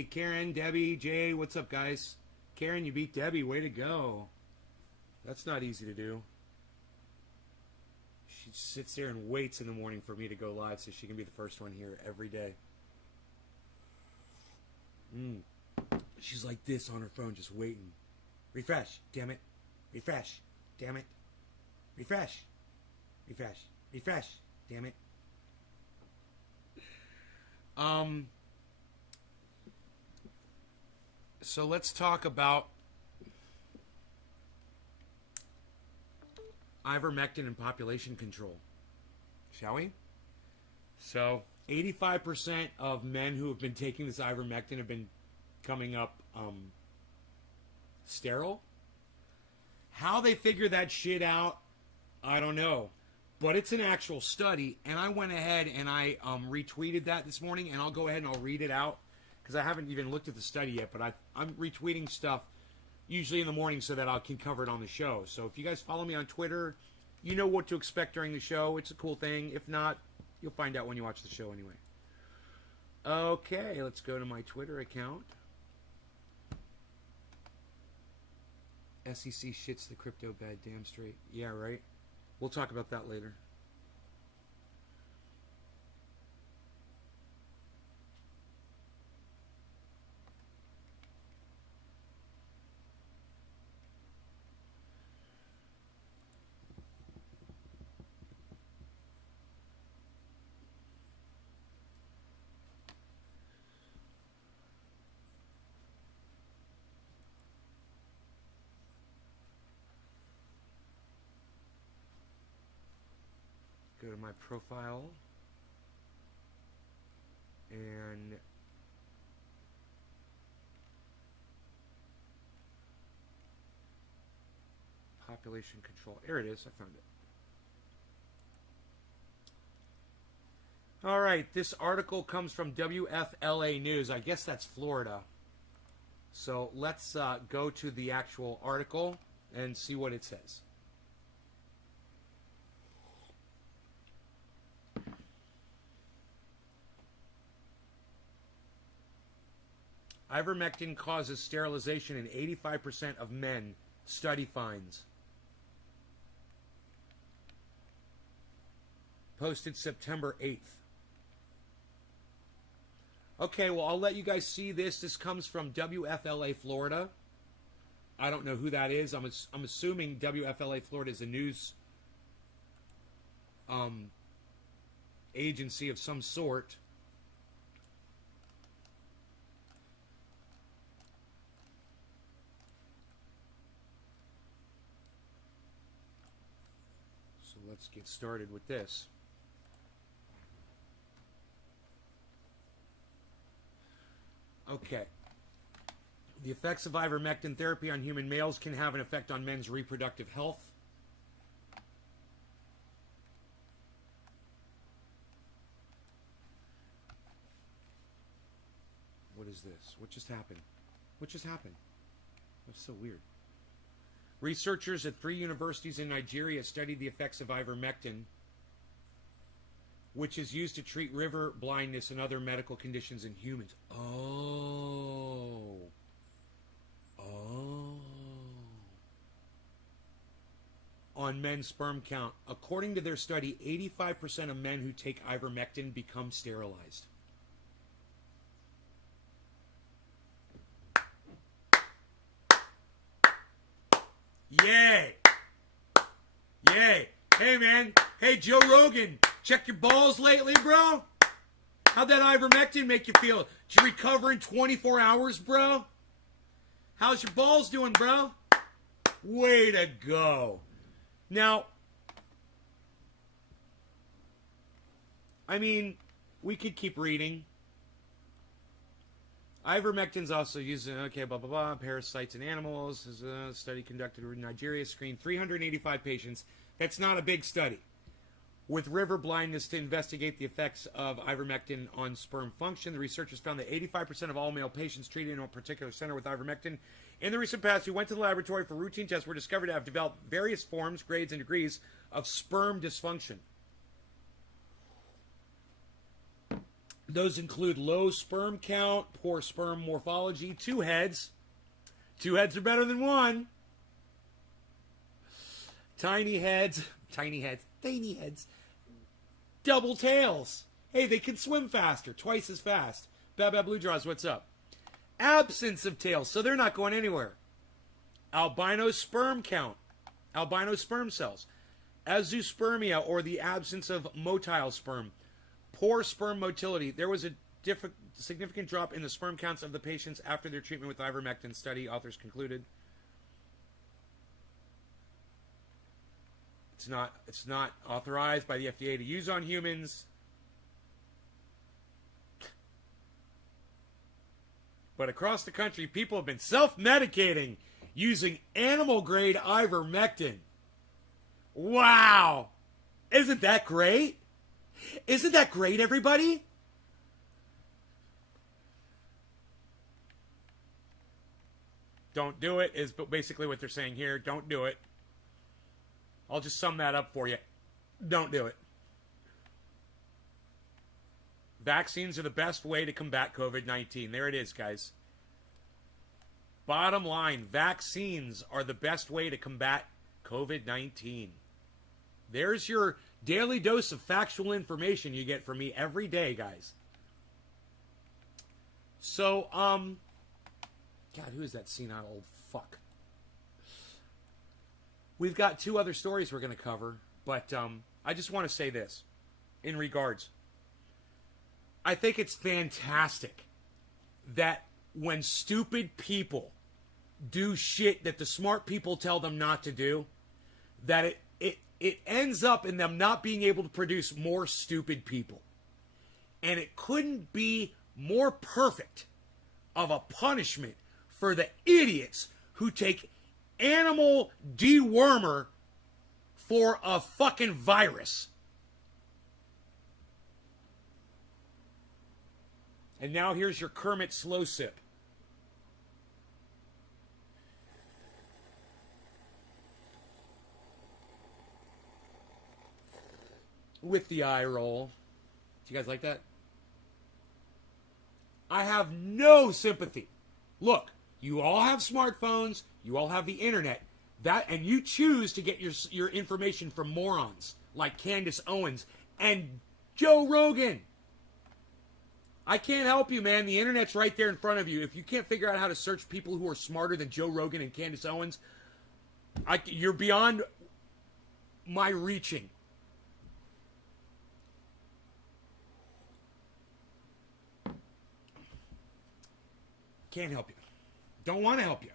Hey, Karen, Debbie, Jay, what's up, guys? Karen, you beat Debbie. Way to go. That's not easy to do. She sits there and waits in the morning for me to go live so she can be the first one here every day. She's like this on her phone, just waiting. Refresh, damn it. Refresh, damn it. Refresh. Refresh. Refresh, damn it. So let's talk about ivermectin and population control, shall we? So 85% of men who have been taking this ivermectin have been coming up sterile. How they figure that shit out, I don't know. But it's an actual study, and I went ahead and I retweeted that this morning, and I'll go ahead and I'll read it out, because I haven't even looked at the study yet, but I'm retweeting stuff usually in the morning so that I can cover it on the show. So if you guys follow me on Twitter, you know what to expect during the show. It's a cool thing. If not, you'll find out when you watch the show anyway. Okay, let's go to my Twitter account. SEC shits the crypto bed, damn straight. Yeah, right? We'll talk about that later. Go to my profile and population control. There it is. I found it. All right. This article comes from WFLA News. I guess that's Florida. So let's go to the actual article and see what it says. Ivermectin causes sterilization in 85% of men, study finds. Posted September 8th. Okay, well, I'll let you guys see this. This comes from WFLA Florida. I don't know who that is. I'm assuming WFLA Florida is a news agency of some sort. Let's get started with this. Okay. The effects of ivermectin therapy on human males can have an effect on men's reproductive health. What is this? What just happened? What just happened? That's so weird. Researchers at 3 universities in Nigeria studied the effects of ivermectin, which is used to treat river blindness and other medical conditions in humans. Oh. On men's sperm count. According to their study, 85% of men who take ivermectin become sterilized. Yay! Yay! Hey, man. Hey, Joe Rogan. Check your balls lately, bro? How'd that ivermectin make you feel? Did you recover in 24 hours, bro? How's your balls doing, bro? Way to go. Now, I mean, we could keep reading. Ivermectin's also used in, okay, blah, blah, blah, parasites in animals. This is a study conducted in Nigeria, screened 385 patients. That's not a big study. With river blindness to investigate the effects of ivermectin on sperm function, the researchers found that 85% of all male patients treated in a particular center with ivermectin in the recent past who went to the laboratory for routine tests were discovered to have developed various forms, grades, and degrees of sperm dysfunction. Those include low sperm count, poor sperm morphology, two heads. Two heads are better than one. Tiny heads, tiny heads. Double tails. Hey, they can swim faster, twice as fast. Bad Blue Jaws, what's up? Absence of tails, so they're not going anywhere. Albino sperm count, albino sperm cells. Azoospermia, or the absence of motile sperm. Poor sperm motility. There was a significant drop in the sperm counts of the patients after their treatment with ivermectin study, authors concluded. It's not authorized by the FDA to use on humans. But across the country, people have been self-medicating using animal-grade ivermectin. Wow! Isn't that great? Isn't that great, everybody? Don't do it is basically what they're saying here. Don't do it. I'll just sum that up for you. Don't do it. Vaccines are the best way to combat COVID-19. There it is, guys. Bottom line, vaccines are the best way to combat COVID-19. There's your daily dose of factual information you get from me every day, guys. So, God, who is that senile old fuck? We've got two other stories we're going to cover, but I just want to say this in regards. I think it's fantastic that when stupid people do shit that the smart people tell them not to do, that it ends up in them not being able to produce more stupid people. And it couldn't be more perfect of a punishment for the idiots who take animal dewormer for a fucking virus. And now here's your Kermit slow sip. With the eye roll. Do you guys like that? I have no sympathy. Look, you all have smartphones, you all have the internet, and you choose to get your information from morons like Candace Owens and Joe Rogan. I can't help you, man. The internet's right there in front of you. If you can't figure out how to search people who are smarter than Joe Rogan and Candace Owens, you're beyond my reaching. Can't help you. Don't want to help you.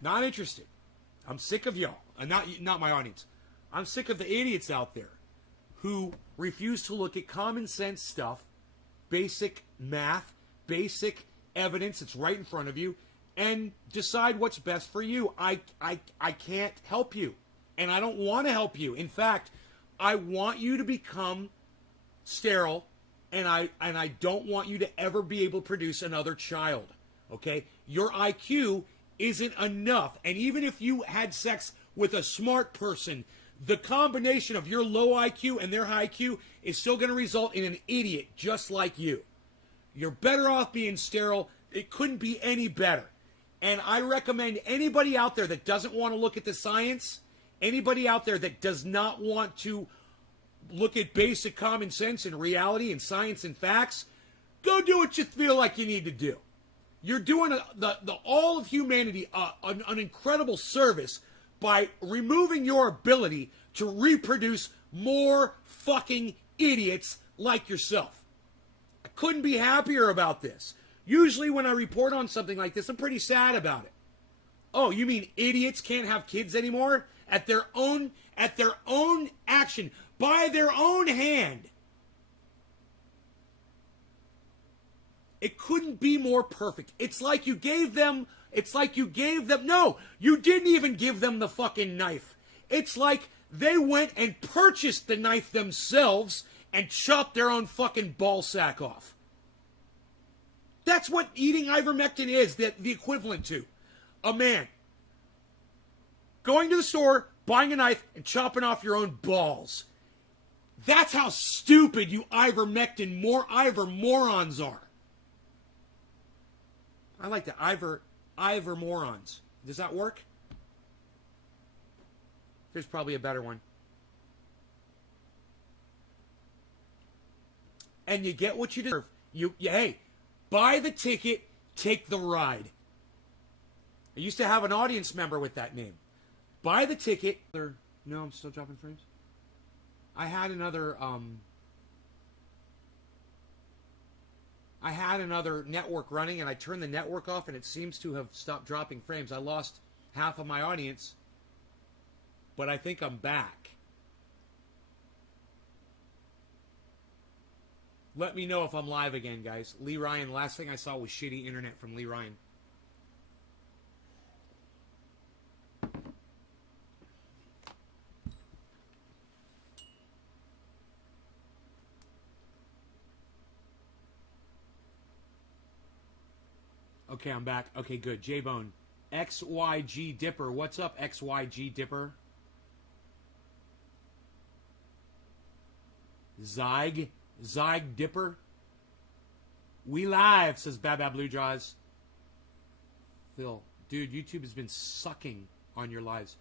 Not interested. I'm sick of y'all. Not my audience. I'm sick of the idiots out there who refuse to look at common sense stuff, basic math, basic evidence that's right in front of you, and decide what's best for you. I can't help you. And I don't want to help you. In fact, I want you to become sterile, and I don't want you to ever be able to produce another child. Okay? Your IQ isn't enough. And even if you had sex with a smart person, the combination of your low IQ and their high IQ is still going to result in an idiot just like you. You're better off being sterile. It couldn't be any better. And I recommend anybody out there that doesn't want to look at the science, anybody out there that does not want to look at basic common sense and reality and science and facts, go do what you feel like you need to do. You're doing the all of humanity an incredible service by removing your ability to reproduce more fucking idiots like yourself. I couldn't be happier about this. Usually when I report on something like this, I'm pretty sad about it. Oh, you mean idiots can't have kids anymore? At their own action, by their own hand. It couldn't be more perfect. It's like you gave them, no, you didn't even give them the fucking knife. It's like they went and purchased the knife themselves and chopped their own fucking ball sack off. That's what eating ivermectin is, the equivalent to. A man going to the store, buying a knife, and chopping off your own balls. That's how stupid you ivermectin morons are. I like the Ivor morons. Does that work? There's probably a better one. And you get what you deserve. Hey, buy the ticket, take the ride. I used to have an audience member with that name. Buy the ticket. No, I'm still dropping frames. I had another network running, and I turned the network off, and it seems to have stopped dropping frames. I lost half of my audience, but I think I'm back. Let me know if I'm live again, guys. Lee Ryan, last thing I saw was shitty internet from Lee Ryan. Okay, I'm back. Okay, good. J-Bone. XYG Dipper. What's up, XYG Dipper? Zyg Dipper. We live, says Baba Blue Jaws. Phil, dude, YouTube has been sucking on your lives.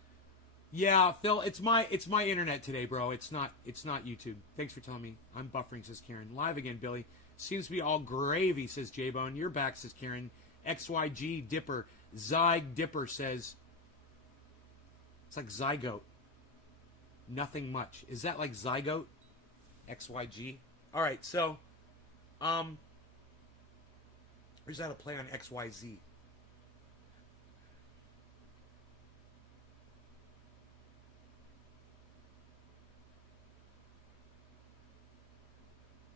Yeah, Phil, it's my internet today, bro. It's not YouTube. Thanks for telling me. I'm buffering, says Karen. Live again, Billy. Seems to be all gravy, says J-Bone. You're back, says Karen. XYG Dipper. Zyg Dipper says it's like zygote. Nothing much. Is that like zygote? XYG. Alright, so or is that a play on XYZ?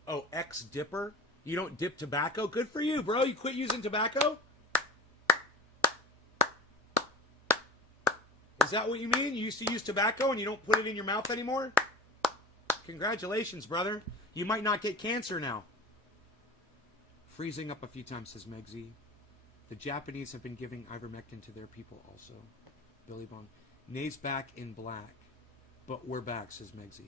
Oh, X Dipper? You don't dip tobacco? Good for you, bro. You quit using tobacco? Is that what you mean? You used to use tobacco and you don't put it in your mouth anymore? Congratulations, brother. You might not get cancer now. Freezing up a few times, says Megzy. The Japanese have been giving ivermectin to their people also. Billy Bong. Nay's back in black. But we're back, says Megzy.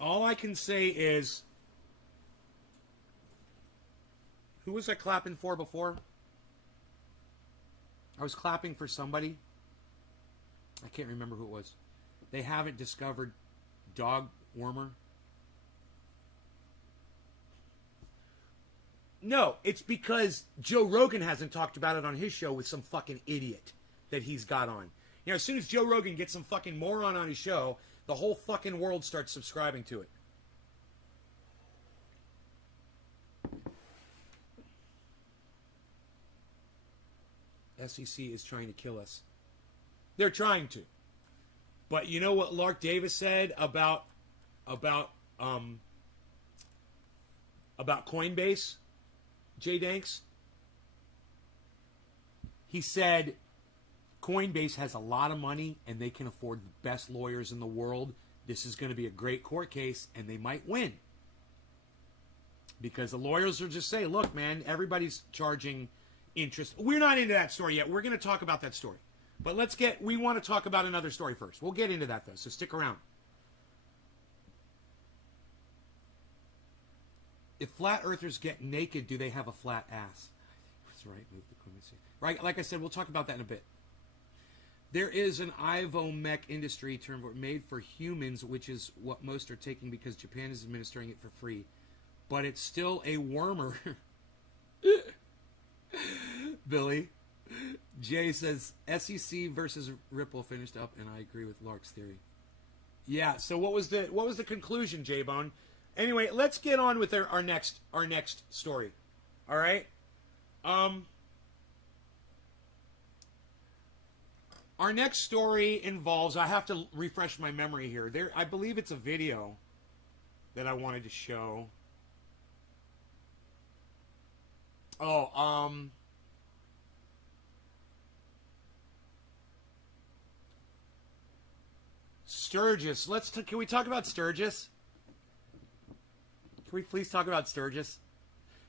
All I can say is, who was I clapping for before? I was clapping for somebody. I can't remember who it was. They haven't discovered dog warmer. No, it's because Joe Rogan hasn't talked about it on his show with some fucking idiot that he's got on. You know, as soon as Joe Rogan gets some fucking moron on his show, the whole fucking world starts subscribing to it. SEC is trying to kill us. They're trying to. But you know what Lark Davis said about Coinbase, Jay Danks? He said Coinbase has a lot of money and they can afford the best lawyers in the world. This is going to be a great court case and they might win. Because the lawyers will just say, look, man, everybody's charging interest. We're not into that story yet. We're going to talk about that story. But we want to talk about another story first. We'll get into that, though, so stick around. If flat earthers get naked, do they have a flat ass? That's right. Move the comments. Right, like I said, we'll talk about that in a bit. There is an Ivomec industry term made for humans, which is what most are taking because Japan is administering it for free. But it's still a wormer. Billy. Jay says SEC versus Ripple finished up, and I agree with Lark's theory. Yeah. So what was the conclusion, J-Bone? Anyway, let's get on with our next story. All right. Our next story involves. I have to refresh my memory here. I believe it's a video that I wanted to show. Oh. Sturgis. Can we talk about Sturgis? Can we please talk about Sturgis?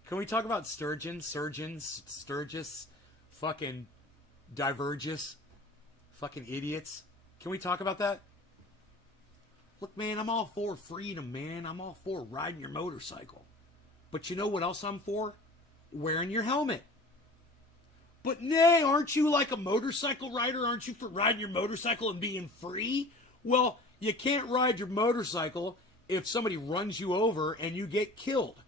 Can we talk about Sturgeon, Surgeons, Sturgis, fucking Divergis? Fucking idiots. Can we talk about that? Look, man, I'm all for freedom, man. I'm all for riding your motorcycle. But you know what else I'm for? Wearing your helmet. But nay, aren't you like a motorcycle rider? Aren't you for riding your motorcycle and being free? Well, you can't ride your motorcycle if somebody runs you over and you get killed.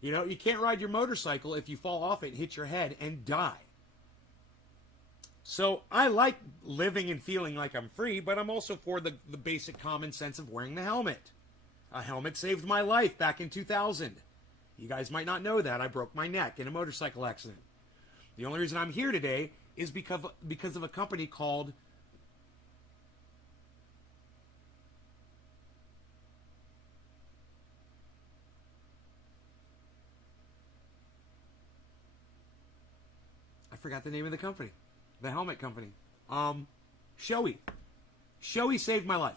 You know, you can't ride your motorcycle if you fall off it and hit your head and die. So I like living and feeling like I'm free, but I'm also for the basic common sense of wearing the helmet. A helmet saved my life back in 2000. You guys might not know that. I broke my neck in a motorcycle accident. The only reason I'm here today is because of a company called I forgot the name of the company. The helmet company. Shoei. Shoei saved my life.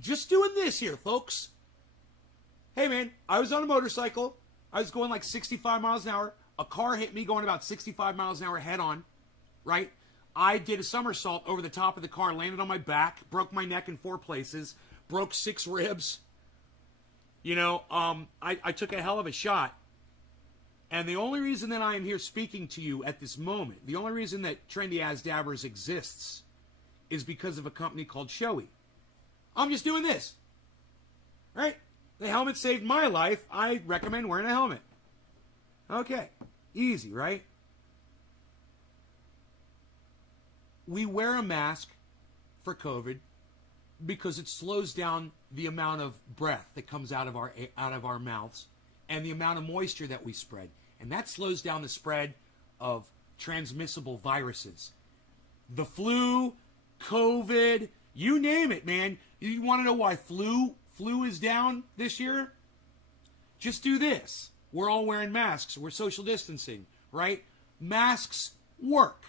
Just doing this here, folks. Hey, man, I was on a motorcycle. I was going like 65 miles an hour. A car hit me going about 65 miles an hour head on, right? I did a somersault over the top of the car, landed on my back, broke my neck in 4 places, broke 6 ribs. You know, I took a hell of a shot. And the only reason that I am here speaking to you at this moment, the only reason that Trendy As Dabbers exists is because of a company called Shoei. I'm just doing this, right? The helmet saved my life. I recommend wearing a helmet. Okay, easy, right? We wear a mask for COVID because it slows down the amount of breath that comes out of our mouths and the amount of moisture that we spread. And that slows down the spread of transmissible viruses. The flu, COVID, you name it, man. You want to know why flu is down this year? Just do this. We're all wearing masks. We're social distancing, right? Masks work.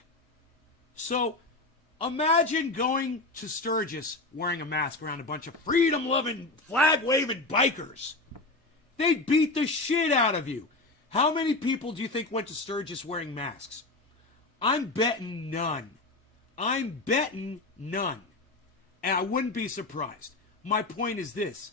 So imagine going to Sturgis wearing a mask around a bunch of freedom-loving, flag-waving bikers. They'd beat the shit out of you. How many people do you think went to Sturgis wearing masks? I'm betting none. I'm betting none. And I wouldn't be surprised. My point is this.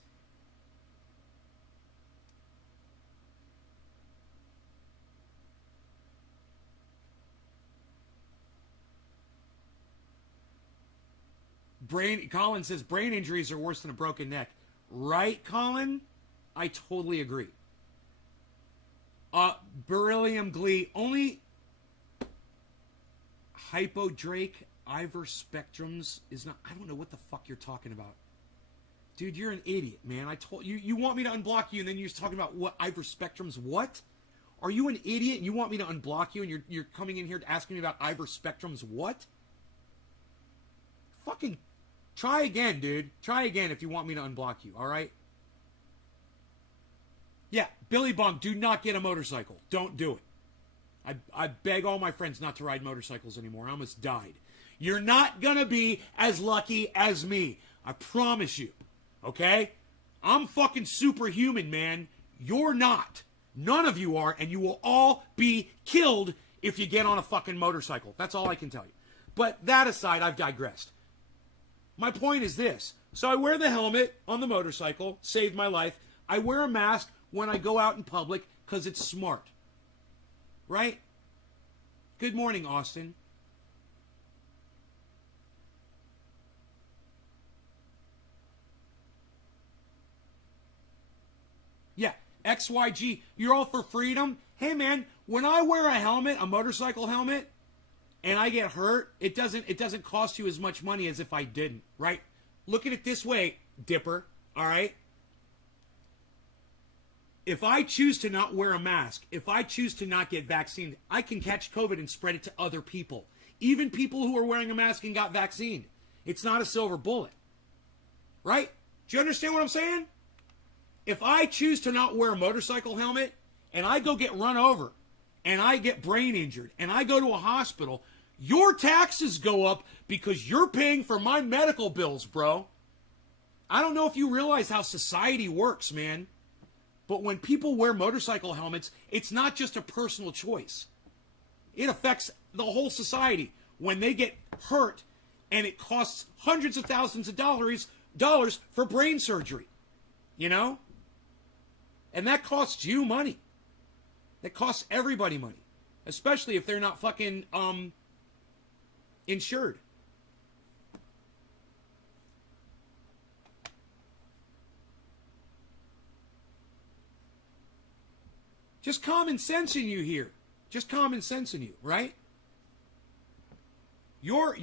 Colin says brain injuries are worse than a broken neck. Right, Colin? I totally agree. Beryllium Glee, only Hypodrake Iverspectrums is not. I don't know what the fuck you're talking about. Dude, you're an idiot, man. I told you. You want me to unblock you, and then you're just talking about what Iverspectrums? What? Are you an idiot? And you want me to unblock you, and you're coming in here asking me about Iverspectrums? What? Fucking try again, dude. Try again if you want me to unblock you. All right? Yeah, Billy Bong, do not get a motorcycle. Don't do it. I beg all my friends not to ride motorcycles anymore. I almost died. You're not going to be as lucky as me. I promise you. Okay? I'm fucking superhuman, man. You're not. None of you are, and you will all be killed if you get on a fucking motorcycle. That's all I can tell you. But that aside, I've digressed. My point is this. So I wear the helmet on the motorcycle, saved my life. I wear a mask when I go out in public because it's smart. Right? Good morning, Austin. Yeah, XYG, you're all for freedom? Hey, man, when I wear a helmet, a motorcycle helmet, and I get hurt, it doesn't cost you as much money as if I didn't, right? Look at it this way, Dipper, all right? If I choose to not wear a mask, if I choose to not get vaccinated, I can catch COVID and spread it to other people. Even people who are wearing a mask and got vaccinated. It's not a silver bullet. Right? Do you understand what I'm saying? If I choose to not wear a motorcycle helmet and I go get run over and I get brain injured and I go to a hospital, your taxes go up because you're paying for my medical bills, bro. I don't know if you realize how society works, man. But when people wear motorcycle helmets, it's not just a personal choice. It affects the whole society. When they get hurt and it costs hundreds of thousands of dollars for brain surgery, you know? And that costs you money. That costs everybody money, especially if they're not fucking insured. Just common sense in you here. Just common sense in you, right? Your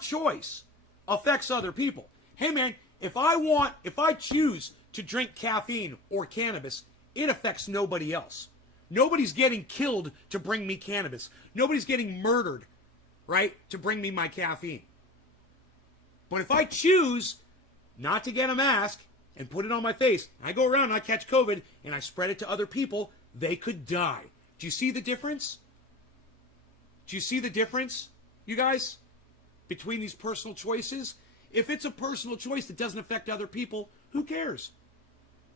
choice affects other people. Hey man, if I choose to drink caffeine or cannabis, it affects nobody else. Nobody's getting killed to bring me cannabis. Nobody's getting murdered, right, to bring me my caffeine. But if I choose not to get a mask and put it on my face, I go around and I catch COVID and I spread it to other people, they could die. Do you see the difference? Do you see the difference, you guys, between these personal choices? If it's a personal choice that doesn't affect other people, who cares?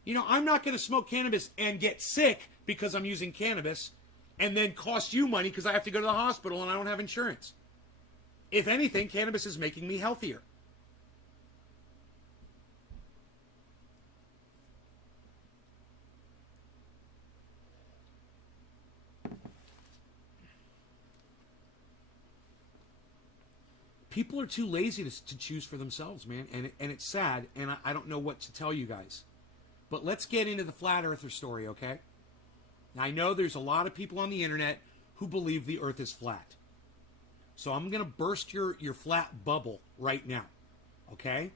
You know, I'm not going to smoke cannabis and get sick because I'm using cannabis and then cost you money because I have to go to the hospital and I don't have insurance. If anything, cannabis is making me healthier. People are too lazy to choose for themselves, man. And it's sad, and I don't know what to tell you guys. But let's get into the flat earther story, okay? Now, I know there's a lot of people on the internet who believe the earth is flat. So I'm going to burst your flat bubble right now, okay?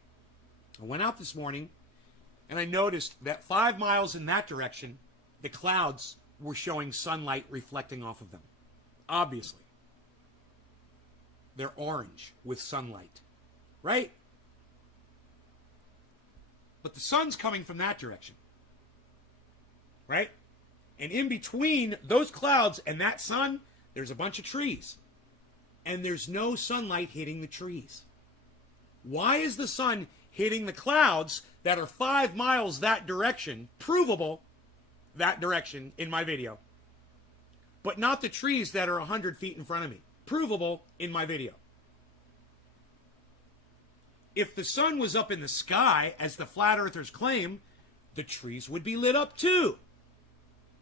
I went out this morning, and I noticed that 5 miles in that direction, the clouds were showing sunlight reflecting off of them. Obviously. They're orange with sunlight, right? But the sun's coming from that direction, right? And in between those clouds and that sun, there's a bunch of trees. And there's no sunlight hitting the trees. Why is the sun hitting the clouds that are 5 miles that direction, provable that direction in my video, but not the trees that are 100 feet in front of me? Provable in my video. If the sun was up in the sky, as the flat earthers claim, the trees would be lit up too.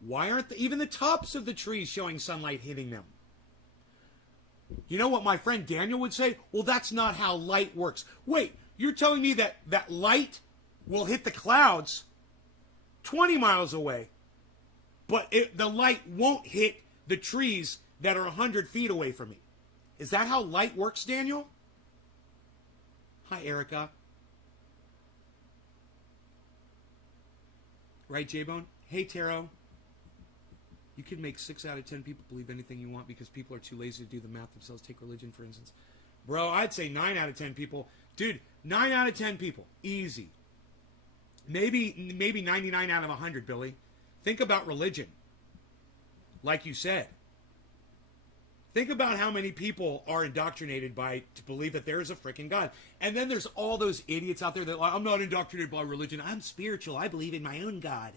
Why aren't even the tops of the trees showing sunlight hitting them? You know what my friend Daniel would say? Well, that's not how light works. Wait, you're telling me that light will hit the clouds 20 miles away, but the light won't hit the trees that are 100 feet away from me. Is that how light works, Daniel? Hi, Erica. Right, J-Bone? Hey, Taro. You can make 6 out of 10 people believe anything you want because people are too lazy to do the math themselves. Take religion, for instance. Bro, I'd say 9 out of 10 people. Dude, 9 out of 10 people. Easy. Maybe 99 out of 100, Billy. Think about religion. Like you said. Think about how many people are indoctrinated to believe that there is a freaking God. And then there's all those idiots out there that like, I'm not indoctrinated by religion. I'm spiritual. I believe in my own God.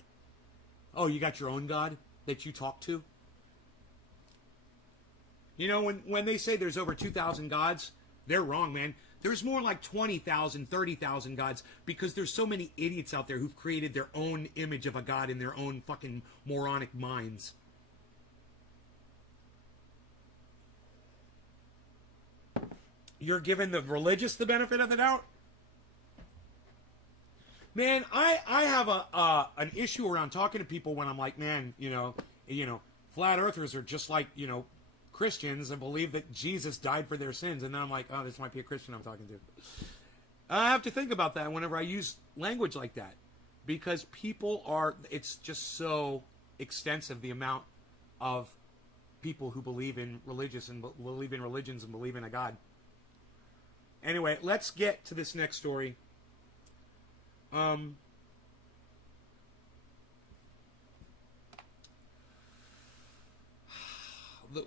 Oh, you got your own God that you talk to? You know, when they say there's over 2,000 gods, they're wrong, man. There's more like 20,000, 30,000 gods because there's so many idiots out there who've created their own image of a God in their own fucking moronic minds. You're giving the religious the benefit of the doubt? Man, I have an issue around talking to people when I'm like, man, you know, flat earthers are just like, you know, Christians and believe that Jesus died for their sins. And then I'm like, oh, this might be a Christian I'm talking to. I have to think about that whenever I use language like that. Because it's just so extensive, the amount of people who believe in religions and believe in a God. Anyway, let's get to this next story.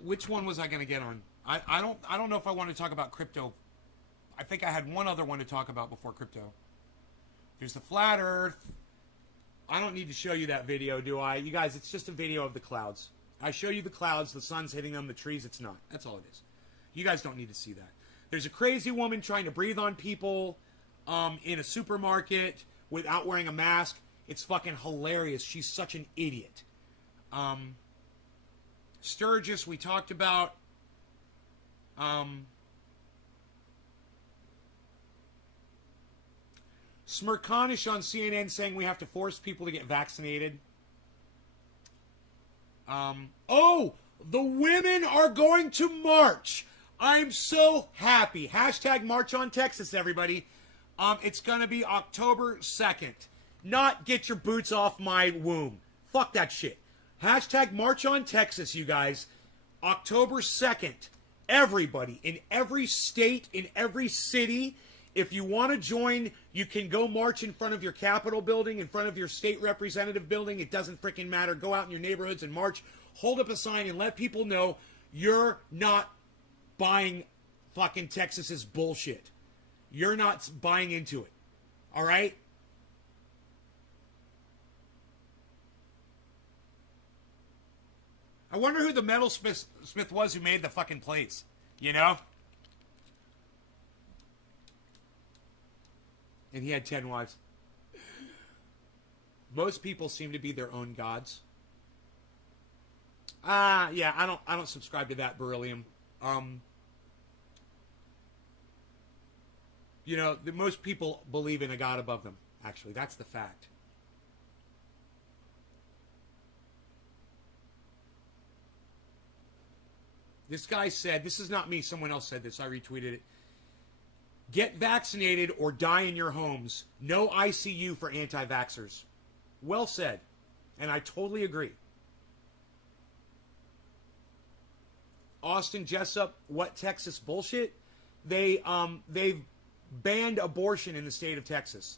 Which one was I going to get on? I don't know if I want to talk about crypto. I think I had one other one to talk about before crypto. There's the flat Earth. I don't need to show you that video, do I? You guys, it's just a video of the clouds. I show you the clouds, the sun's hitting them, the trees, it's not. That's all it is. You guys don't need to see that. There's a crazy woman trying to breathe on people in a supermarket without wearing a mask. It's fucking hilarious. She's such an idiot. Sturgis, we talked about. Smirkanish on CNN saying we have to force people to get vaccinated. Oh, the women are going to march. I'm so happy. Hashtag March on Texas, everybody. It's going to be October 2nd. Not get your boots off my womb. Fuck that shit. Hashtag March on Texas, you guys. October 2nd. Everybody, in every state, in every city, if you want to join, you can go march in front of your Capitol building, in front of your state representative building. It doesn't freaking matter. Go out in your neighborhoods and march. Hold up a sign and let people know you're not buying fucking Texas's bullshit. You're not buying into it. All right? I wonder who the metalsmith was who made the fucking plates. You know? And he had 10 wives. Most people seem to be their own gods. Yeah, I don't subscribe to that beryllium. You know, most people believe in a god above them. Actually, that's the fact. This guy said, this is not me, someone else said this, I retweeted it. Get vaccinated or die in your homes. No ICU for anti-vaxxers. Well said. And I totally agree. Austin Jessup, what Texas bullshit? They've banned abortion in the state of Texas.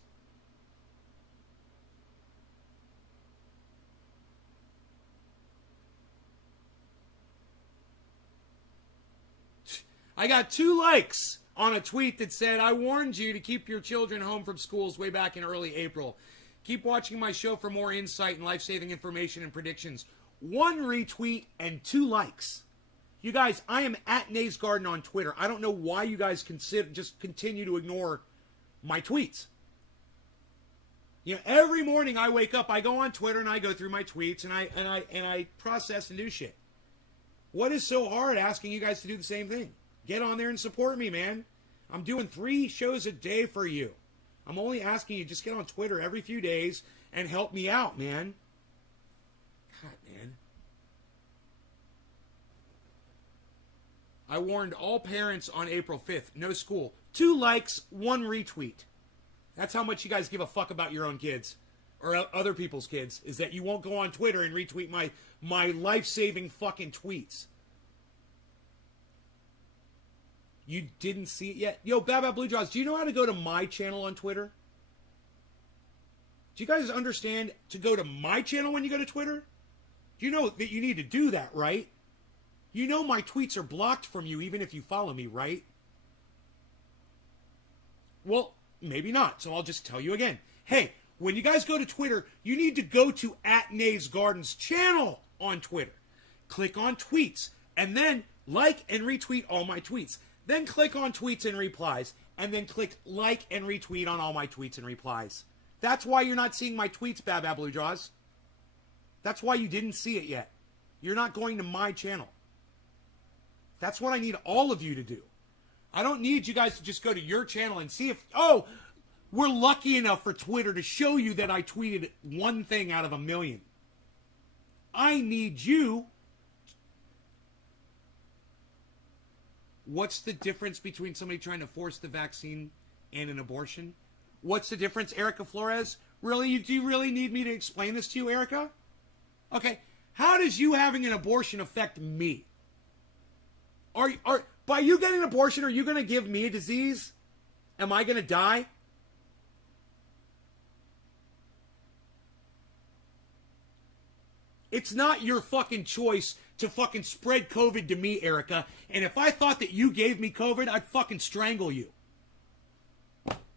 I got 2 likes on a tweet that said, I warned you to keep your children home from schools way back in early April. Keep watching my show for more insight and life-saving information and predictions. 1 retweet and 2 likes. You guys, I am at Nays Garden on Twitter. I don't know why you guys just continue to ignore my tweets. You know, every morning I wake up, I go on Twitter and I go through my tweets and I process and do shit. What is so hard asking you guys to do the same thing? Get on there and support me, man. I'm doing 3 shows a day for you. I'm only asking you, just get on Twitter every few days and help me out, man. God, man. I warned all parents on April 5th, no school. 2 likes, 1 retweet. That's how much you guys give a fuck about your own kids or other people's kids, is that you won't go on Twitter and retweet my life-saving fucking tweets. You didn't see it yet? Yo, Baba Blue Jaws, do you know how to go to my channel on Twitter? Do you guys understand to go to my channel when you go to Twitter? You know that you need to do that, right? You know my tweets are blocked from you even if you follow me, right? Well, maybe not, so I'll just tell you again. Hey, when you guys go to Twitter, you need to go to @NaysGardens channel on Twitter. Click on tweets, and then like and retweet all my tweets. Then click on tweets and replies, and then click like and retweet on all my tweets and replies. That's why you're not seeing my tweets, Bab Blue Jaws. That's why you didn't see it yet. You're not going to my channel. That's what I need all of you to do. I don't need you guys to just go to your channel and see if, oh, we're lucky enough for Twitter to show you that I tweeted 1 thing out of 1 million. I need you. What's the difference between somebody trying to force the vaccine and an abortion? What's the difference, Erica Flores? Really? Do you really need me to explain this to you, Erica? Okay. How does you having an abortion affect me? By you getting an abortion, are you going to give me a disease? Am I going to die? It's not your fucking choice to fucking spread COVID to me, Erica. And if I thought that you gave me COVID, I'd fucking strangle you.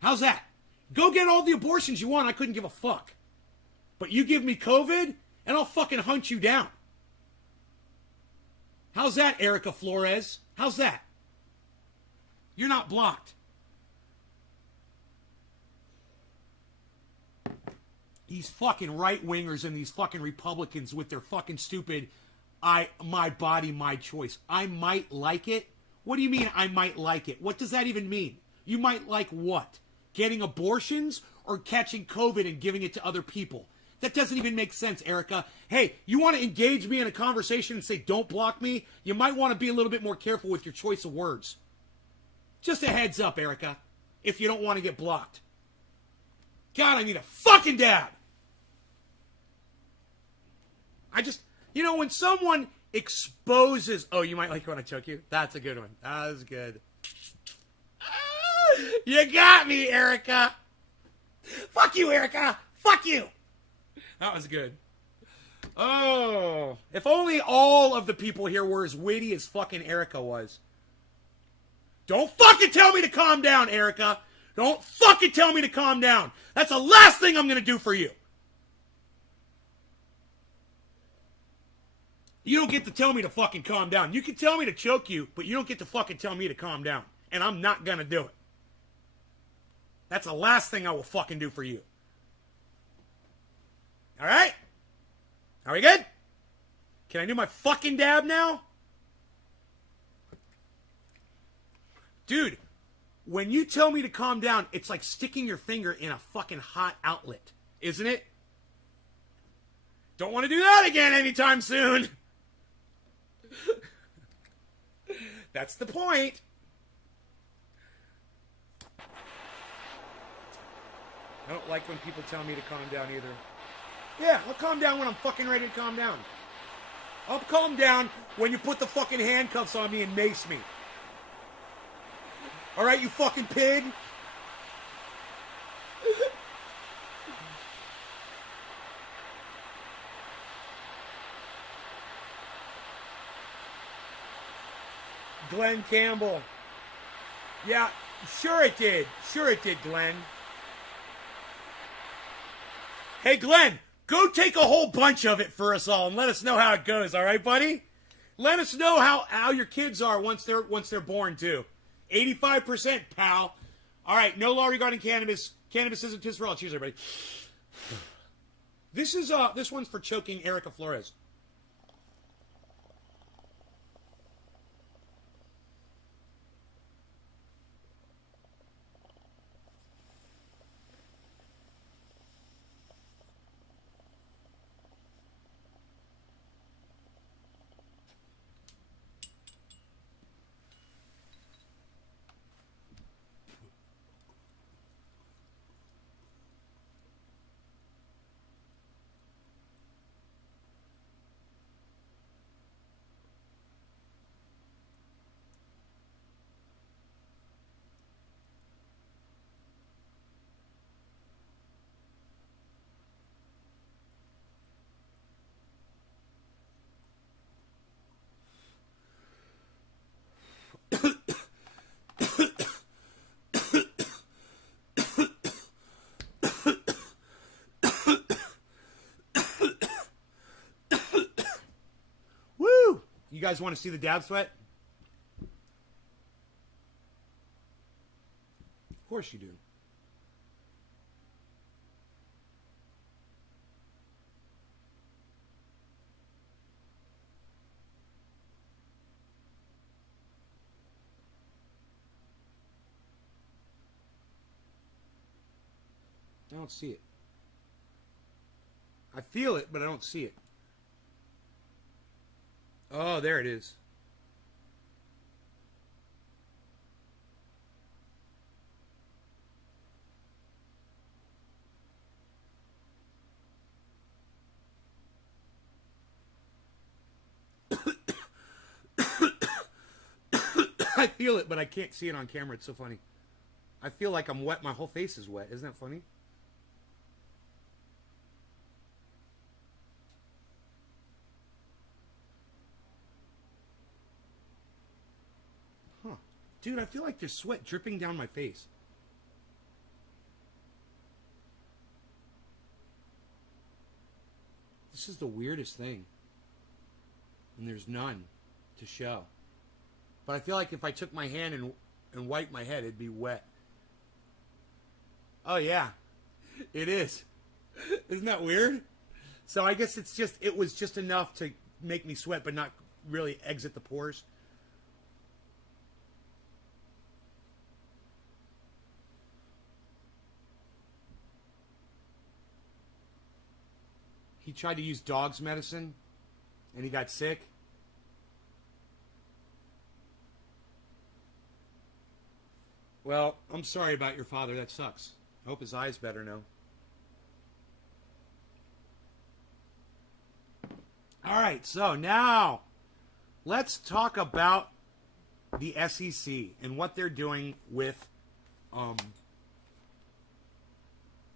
How's that? Go get all the abortions you want. I couldn't give a fuck. But you give me COVID, and I'll fucking hunt you down. How's that, Erica Flores? How's that? You're not blocked. These fucking right-wingers and these fucking Republicans with their fucking stupid, my body, my choice. I might like it? What do you mean I might like it? What does that even mean? You might like what? Getting abortions or catching COVID and giving it to other people? That doesn't even make sense, Erica. Hey, you want to engage me in a conversation and say don't block me? You might want to be a little bit more careful with your choice of words. Just a heads up, Erica, if you don't want to get blocked. God, I need a fucking dab. When someone exposes... Oh, you might like it when I choke you? That's a good one. That was good. You got me, Erica. Fuck you, Erica. Fuck you. That was good. Oh. If only all of the people here were as witty as fucking Erica was. Don't fucking tell me to calm down, Erica. Don't fucking tell me to calm down. That's the last thing I'm going to do for you. You don't get to tell me to fucking calm down. You can tell me to choke you, but you don't get to fucking tell me to calm down. And I'm not going to do it. That's the last thing I will fucking do for you. All right? Are we good? Can I do my fucking dab now? Dude, when you tell me to calm down, it's like sticking your finger in a fucking hot outlet. Isn't it? Don't want to do that again anytime soon. That's the point. I don't like when people tell me to calm down either. Yeah, I'll calm down when I'm fucking ready to calm down. I'll calm down when you put the fucking handcuffs on me and mace me. Alright, you fucking pig? Glenn Campbell. Yeah, sure it did. Sure it did, Glenn. Hey, Glenn, go take a whole bunch of it for us all and let us know how it goes, all right, buddy? Let us know how your kids are once they're born, too. 85%, pal. All right, no law regarding cannabis. Cannabis isn't just for all. Cheers, everybody. This one's for choking Erica Flores. Woo! You guys want to see the dab sweat? Of course you do. I don't see it. I feel it, but I don't see it. Oh, there it is. I feel it, but I can't see it on camera. It's so funny. I feel like I'm wet. My whole face is wet. Isn't that funny? Huh. Dude, I feel like there's sweat dripping down my face. This is the weirdest thing. And there's none. to show. But I feel like if I took my hand and wiped my head, it'd be wet. Oh, yeah. It is. Isn't that weird? So I guess it was just enough to make me sweat, but not really exit the pores. He tried to use dog's medicine, and he got sick. Well, I'm sorry about your father. That sucks. I hope his eye's better now. All right, so now let's talk about the SEC and what they're doing with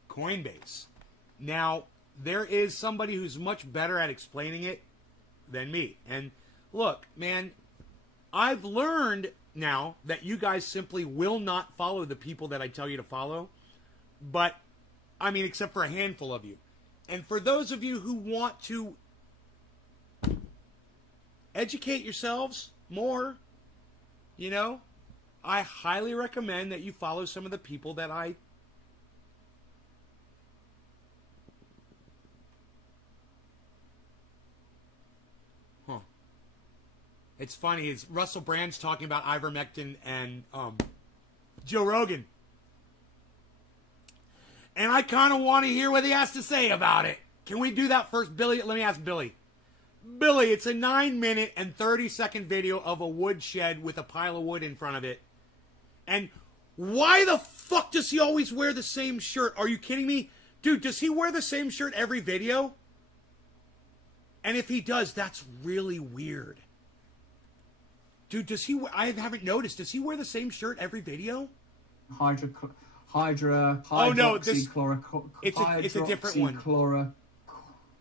Coinbase. Now, there is somebody who's much better at explaining it than me. And look, man, I've learned now that you guys simply will not follow the people that I tell you to follow. But, I mean, except for a handful of you. And for those of you who want to educate yourselves more, you know, I highly recommend that you follow some of the people that I It's funny, is Russell Brand's talking about Ivermectin and Joe Rogan. And I kind of want to hear what he has to say about it. Can we do that first, Billy? Let me ask Billy. Billy, it's a 9-minute and 30-second video of a woodshed with a pile of wood in front of it. And why the fuck does he always wear the same shirt? Are you kidding me? Dude, does he wear the same shirt every video? And if he does, that's really weird. Dude, does he? I haven't noticed. Does he wear the same shirt every video? Oh no, it's a different one.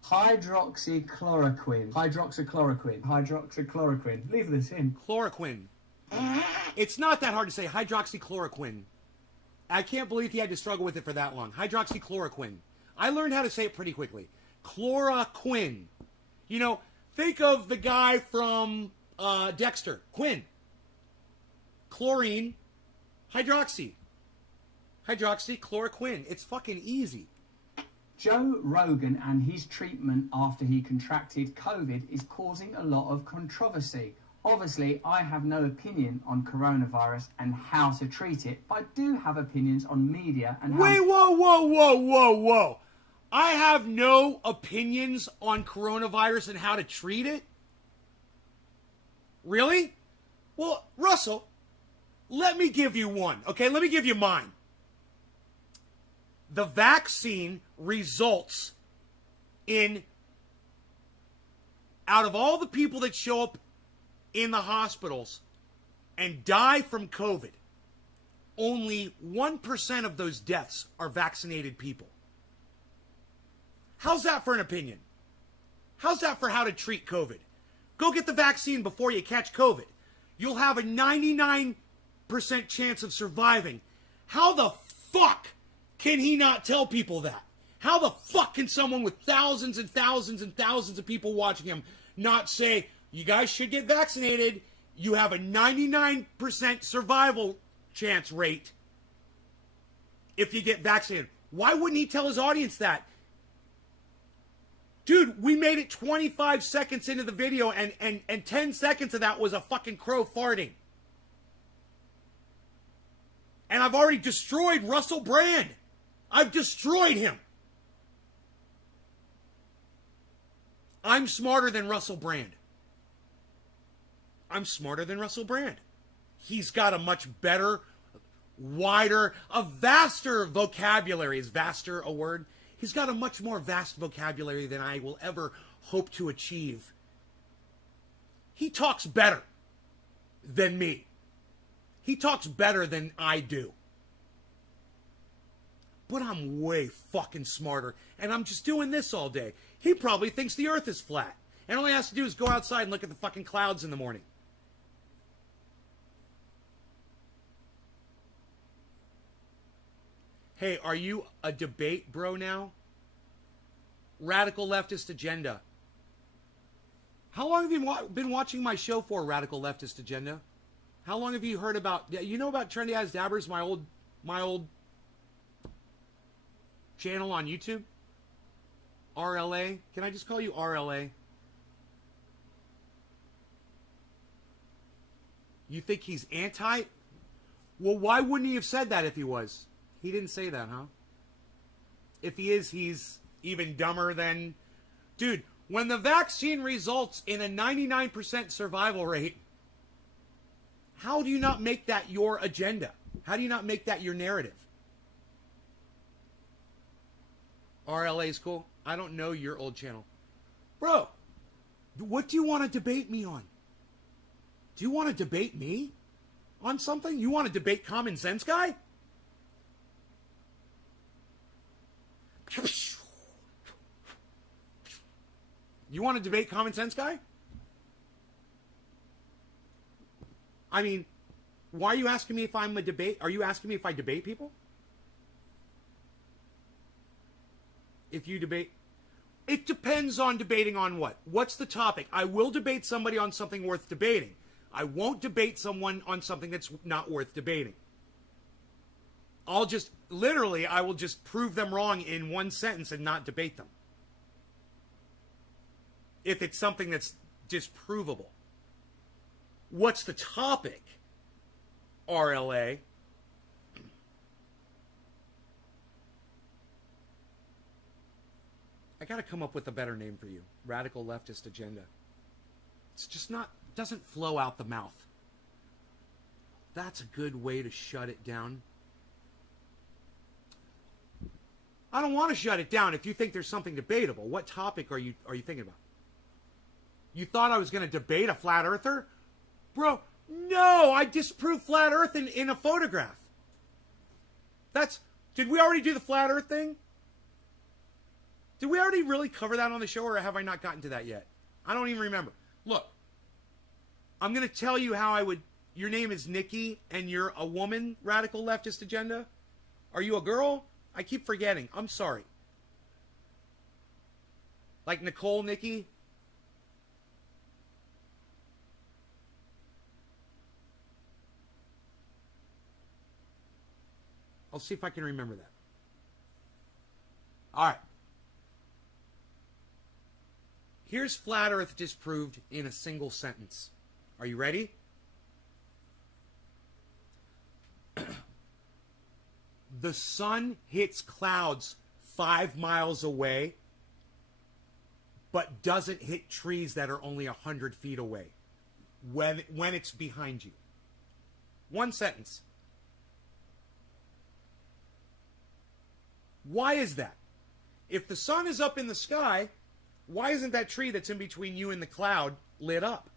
Hydroxychloroquine. Leave this in. Chloroquine. It's not that hard to say. Hydroxychloroquine. I can't believe he had to struggle with it for that long. Hydroxychloroquine. I learned how to say it pretty quickly. Chloroquine. You know, think of the guy from Dexter. Quinn. Chlorine. Hydroxy. Hydroxychloroquine. It's fucking easy. Joe Rogan and his treatment after he contracted COVID is causing a lot of controversy. Obviously, I have no opinion on coronavirus and how to treat it, but I do have opinions on media and how... Wait, whoa. I have no opinions on coronavirus and how to treat it? Really? Well, Russell, let me give you one, okay? Let me give you mine. The vaccine results in, out of all the people that show up in the hospitals and die from COVID, only 1% of those deaths are vaccinated people. How's that for an opinion? How's that for how to treat COVID? Go get the vaccine before you catch COVID. You'll have a 99% chance of surviving. How the fuck can he not tell people that? How the fuck can someone with thousands and thousands and thousands of people watching him not say, you guys should get vaccinated, you have a 99% survival chance rate if you get vaccinated? Why wouldn't he tell his audience that? Dude, we made it 25 seconds into the video and 10 seconds of that was a fucking crow farting. And I've already destroyed Russell Brand. I've destroyed him. I'm smarter than Russell Brand. I'm smarter than Russell Brand. He's got a much better, wider, a vaster vocabulary. Is vaster a word? He's got a much more vast vocabulary than I will ever hope to achieve. He talks better than me. He talks better than I do. But I'm way fucking smarter, and I'm just doing this all day. He probably thinks the earth is flat, and all he has to do is go outside and look at the fucking clouds in the morning. Hey, are you a debate bro now? Radical leftist agenda. How long have you been watching my show for, Radical Leftist Agenda? How long have you heard about... You know about Trendy As Dabbers, my old channel on YouTube? RLA? Can I just call you RLA? You think he's anti? Well, why wouldn't he have said that if he was? He didn't say that, huh? If he is, he's even dumber than... Dude, when the vaccine results in a 99% survival rate, how do you not make that your agenda? How do you not make that your narrative? RLA is cool. I don't know your old channel. Bro, what do you want to debate me on? Do you want to debate me on something? You want to debate Common Sense Guy? You want to debate Common Sense Guy? I mean, why are you asking me if I'm a debate? Are you asking me if I debate people? If you debate... It depends on debating on what. What's the topic? I will debate somebody on something worth debating. I won't debate someone on something that's not worth debating. I'll just... Literally, I will just prove them wrong in one sentence and not debate them. If it's something that's disprovable. What's the topic? RLA. I gotta come up with a better name for you. Radical Leftist Agenda. It's just not, doesn't flow out the mouth. That's a good way to shut it down. I don't want to shut it down if you think there's something debatable. What topic are you thinking about? You thought I was going to debate a flat earther? Bro, no, I disproved flat earth in a photograph. Did we already do the flat earth thing? Did we already really cover that on the show, or have I not gotten to that yet? I don't even remember. Look, I'm going to tell you how I would... Your name is Nikki, and you're a woman, Radical Leftist Agenda? Are you a girl? I keep forgetting. I'm sorry. Like Nicole, Nikki? I'll see if I can remember that. All right. Here's flat earth disproved in a single sentence. Are you ready? The sun hits clouds 5 miles away, but doesn't hit trees that are only 100 feet away when it's behind you. One sentence. Why is that? If the sun is up in the sky, why isn't that tree that's in between you and the cloud lit up?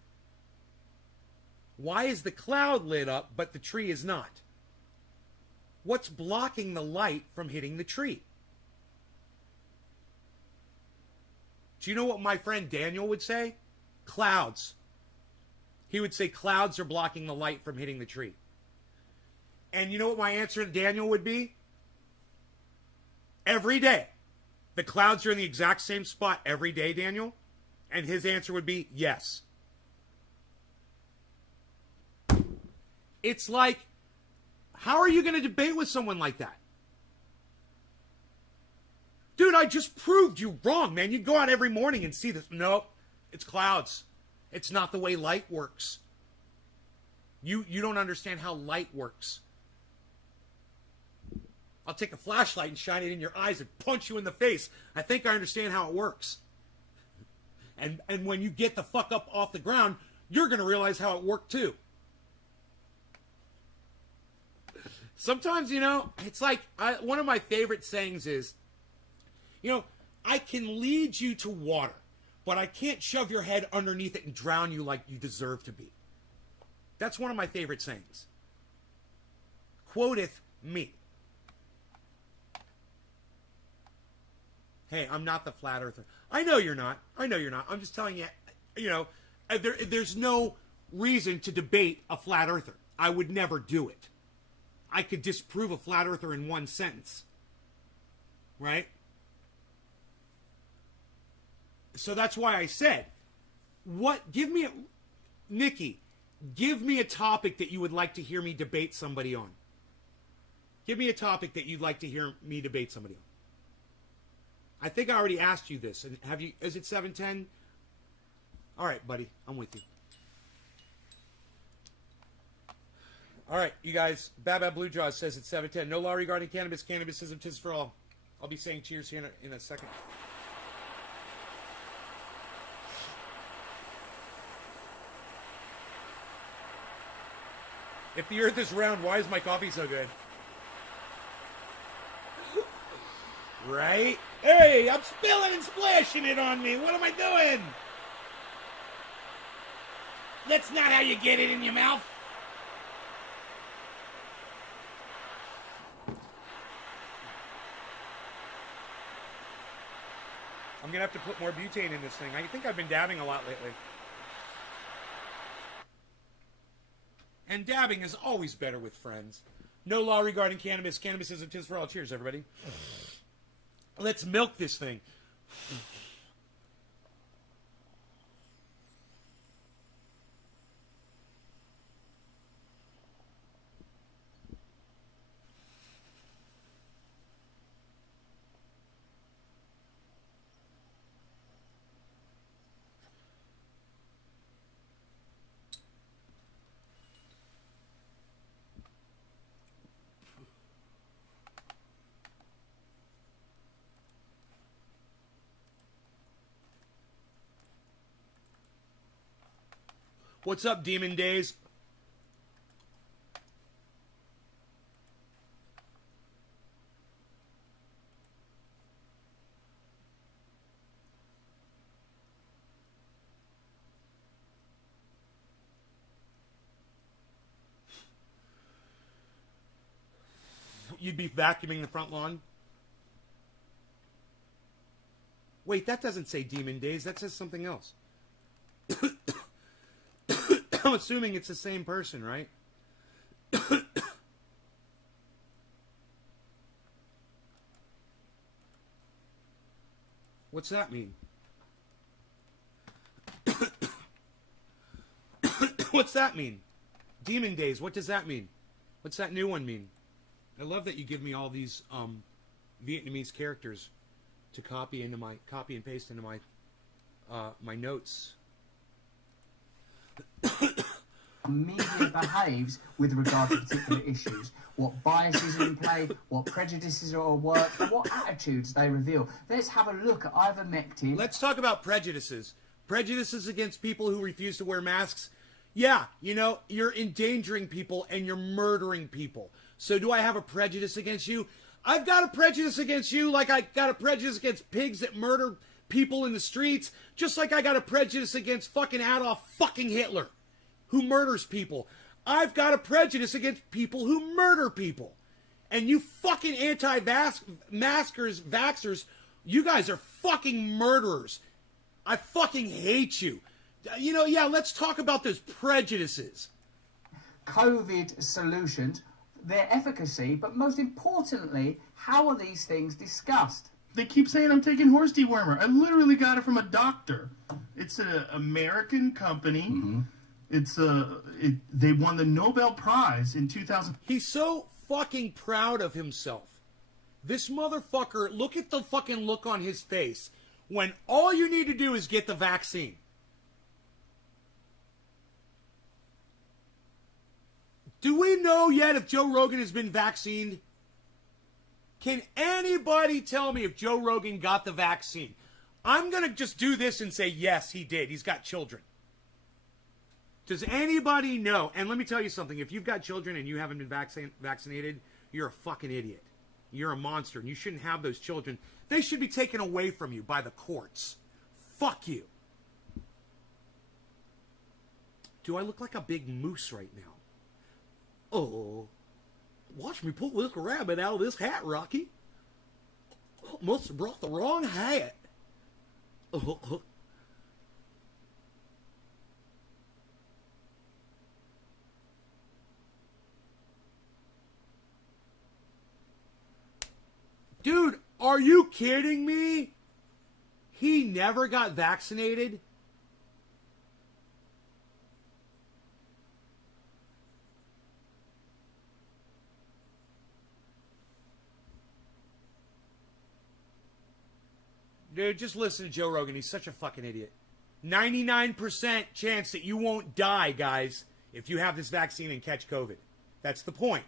Why is the cloud lit up, but the tree is not? What's blocking the light from hitting the tree? Do you know what my friend Daniel would say? Clouds. He would say clouds are blocking the light from hitting the tree. And you know what my answer to Daniel would be? Every day. The clouds are in the exact same spot every day, Daniel? And his answer would be yes. It's like, how are you going to debate with someone like that? Dude, I just proved you wrong, man. You go out every morning and see this. Nope, it's clouds. It's not the way light works. You don't understand how light works. I'll take a flashlight and shine it in your eyes and punch you in the face. I think I understand how it works. And when you get the fuck up off the ground, you're going to realize how it worked too. Sometimes, it's like, one of my favorite sayings is, I can lead you to water, but I can't shove your head underneath it and drown you like you deserve to be. That's one of my favorite sayings. Quoteth me. Hey, I'm not the flat earther. I know you're not. I'm just telling you, there's no reason to debate a flat earther. I would never do it. I could disprove a flat earther in one sentence. Right? So that's why I said, Nikki, give me a topic that you would like to hear me debate somebody on. Give me a topic that you'd like to hear me debate somebody on. I think I already asked you this. And is it 7:10? All right, buddy. I'm with you. All right, you guys. Baba Blue Jaws says it's 7:10. No law regarding cannabis. Cannabisism, tis for all. I'll be saying cheers here in a second. If the earth is round, why is my coffee so good? Right? Hey, I'm spilling and splashing it on me. What am I doing? That's not how you get it in your mouth. I'm going to have to put more butane in this thing. I think I've been dabbing a lot lately. And dabbing is always better with friends. No law regarding cannabis. Cannabisism, tis for all. Cheers, everybody. Let's milk this thing. What's up, Demon Days? You'd be vacuuming the front lawn? Wait, that doesn't say Demon Days. That says something else. I'm assuming it's the same person, right? What's that mean? What's that mean? Demon Days, what does that mean? What's that new one mean? I love that you give me all these Vietnamese characters to copy and paste into my my notes. Media behaves with regard to particular issues, what biases are in play, what prejudices are at work, and what attitudes they reveal. Let's have a look at ivermectin. Let's talk about prejudices. Prejudices against people who refuse to wear masks. Yeah, you know, you're endangering people and you're murdering people. So do I have a prejudice against you? I've got a prejudice against you like I got a prejudice against pigs that murder people in the streets, just like I got a prejudice against fucking Adolf fucking Hitler, who murders people. I've got a prejudice against people who murder people. And you fucking anti-maskers, vaxxers, you guys are fucking murderers. I fucking hate you. You know, yeah, let's talk about those prejudices. COVID solutions, their efficacy, but most importantly, how are these things discussed? They keep saying I'm taking horse dewormer. I literally got it from a doctor. It's an American company. Mm-hmm. They won the Nobel Prize in 2000. He's so fucking proud of himself. This motherfucker, look at the fucking look on his face when all you need to do is get the vaccine. Do we know yet if Joe Rogan has been vaccinated? Can anybody tell me if Joe Rogan got the vaccine? I'm going to just do this and say, yes, he did. He's got children. Does anybody know? And let me tell you something. If you've got children and you haven't been vaccinated, you're a fucking idiot. You're a monster, and you shouldn't have those children. They should be taken away from you by the courts. Fuck you. Do I look like a big moose right now? Oh, watch me pull this rabbit out of this hat, Rocky. Must have brought the wrong hat. Oh. Dude, are you kidding me? He never got vaccinated? Dude, just listen to Joe Rogan. He's such a fucking idiot. 99% chance that you won't die, guys, if you have this vaccine and catch COVID. That's the point.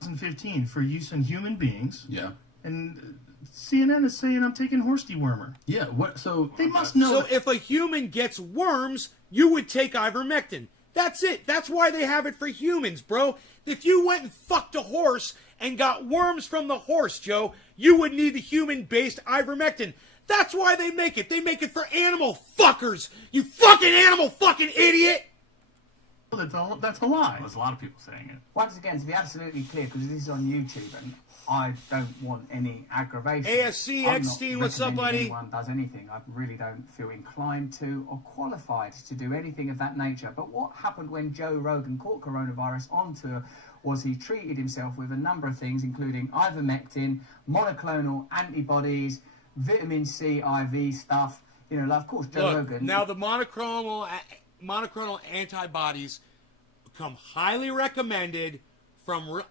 2015 for use in human beings. Yeah. And CNN is saying I'm taking horse dewormer. Yeah. What? So They must know. So if a human gets worms, you would take ivermectin. That's it. That's why they have it for humans, bro. If you went and fucked a horse and got worms from the horse, Joe, you would need the human-based ivermectin. That's why they make it. They make it for animal fuckers. You fucking animal fucking idiot. That's a lie. There's a lot of people saying it. Once again, to be absolutely clear, because this is on YouTube and I don't want any aggravation. ASC, I'm not Eckstein, what's up, recommending buddy? anyone does anything. I really don't feel inclined to or qualified to do anything of that nature. But what happened when Joe Rogan caught coronavirus on tour was he treated himself with a number of things, including ivermectin, monoclonal antibodies, vitamin C IV stuff. You know, like, of course, Joe Rogan. Now the monoclonal antibodies come highly recommended from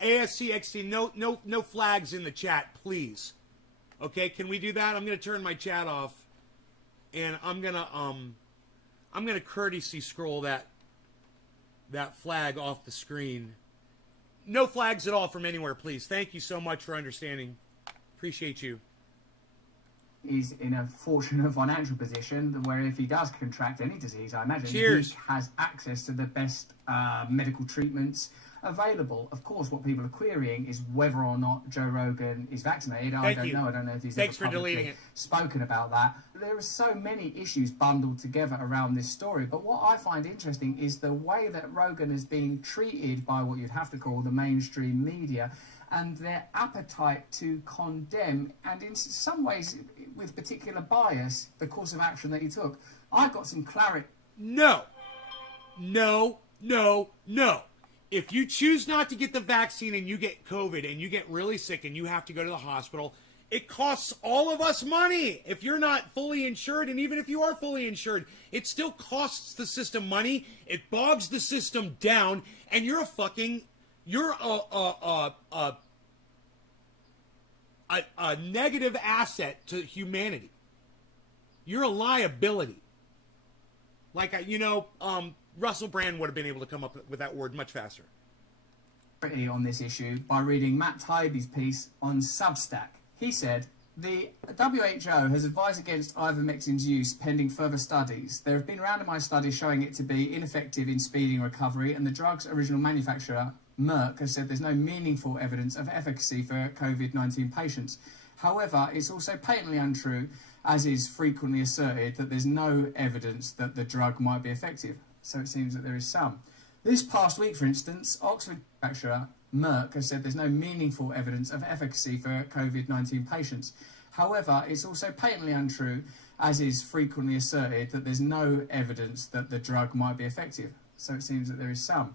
ASC Eckstein. No flags in the chat, please. Okay, can we do that? I'm gonna turn my chat off, and I'm gonna courtesy scroll that flag off the screen. No flags at all from anywhere, please. Thank you so much for understanding. Appreciate you. He's in a fortunate financial position where if he does contract any disease, I imagine Cheers. he has access to the best medical treatments available. Of course, what people are querying is whether or not Joe Rogan is vaccinated. I don't know. I don't know if he's Thanks ever for deleting publicly it. spoken about that. There are so many issues bundled together around this story. But what I find interesting is the way that Rogan is being treated by what you'd have to call the mainstream media, and their appetite to condemn, and in some ways with particular bias, the course of action that he took. I got some clarity. No. If you choose not to get the vaccine and you get COVID and you get really sick and you have to go to the hospital, it costs all of us money. If you're not fully insured, and even if you are fully insured, it still costs the system money. It bogs the system down, and you're a negative asset to humanity. You're a liability. Like, Russell Brand would have been able to come up with that word much faster. On this issue by reading Matt Taibbi's piece on Substack. He said, the WHO has advised against ivermectin's use pending further studies. There have been randomized studies showing it to be ineffective in speeding recovery, and the drug's original manufacturer, Merck, has said there's no meaningful evidence of efficacy for COVID-19 patients. However, it's also patently untrue, as is frequently asserted, that there's no evidence that the drug might be effective. So it seems that there is some. This past week, for instance, Oxford manufacturer Merck has said there's no meaningful evidence of efficacy for COVID-19 patients. However, it's also patently untrue, as is frequently asserted, that there's no evidence that the drug might be effective. So it seems that there is some.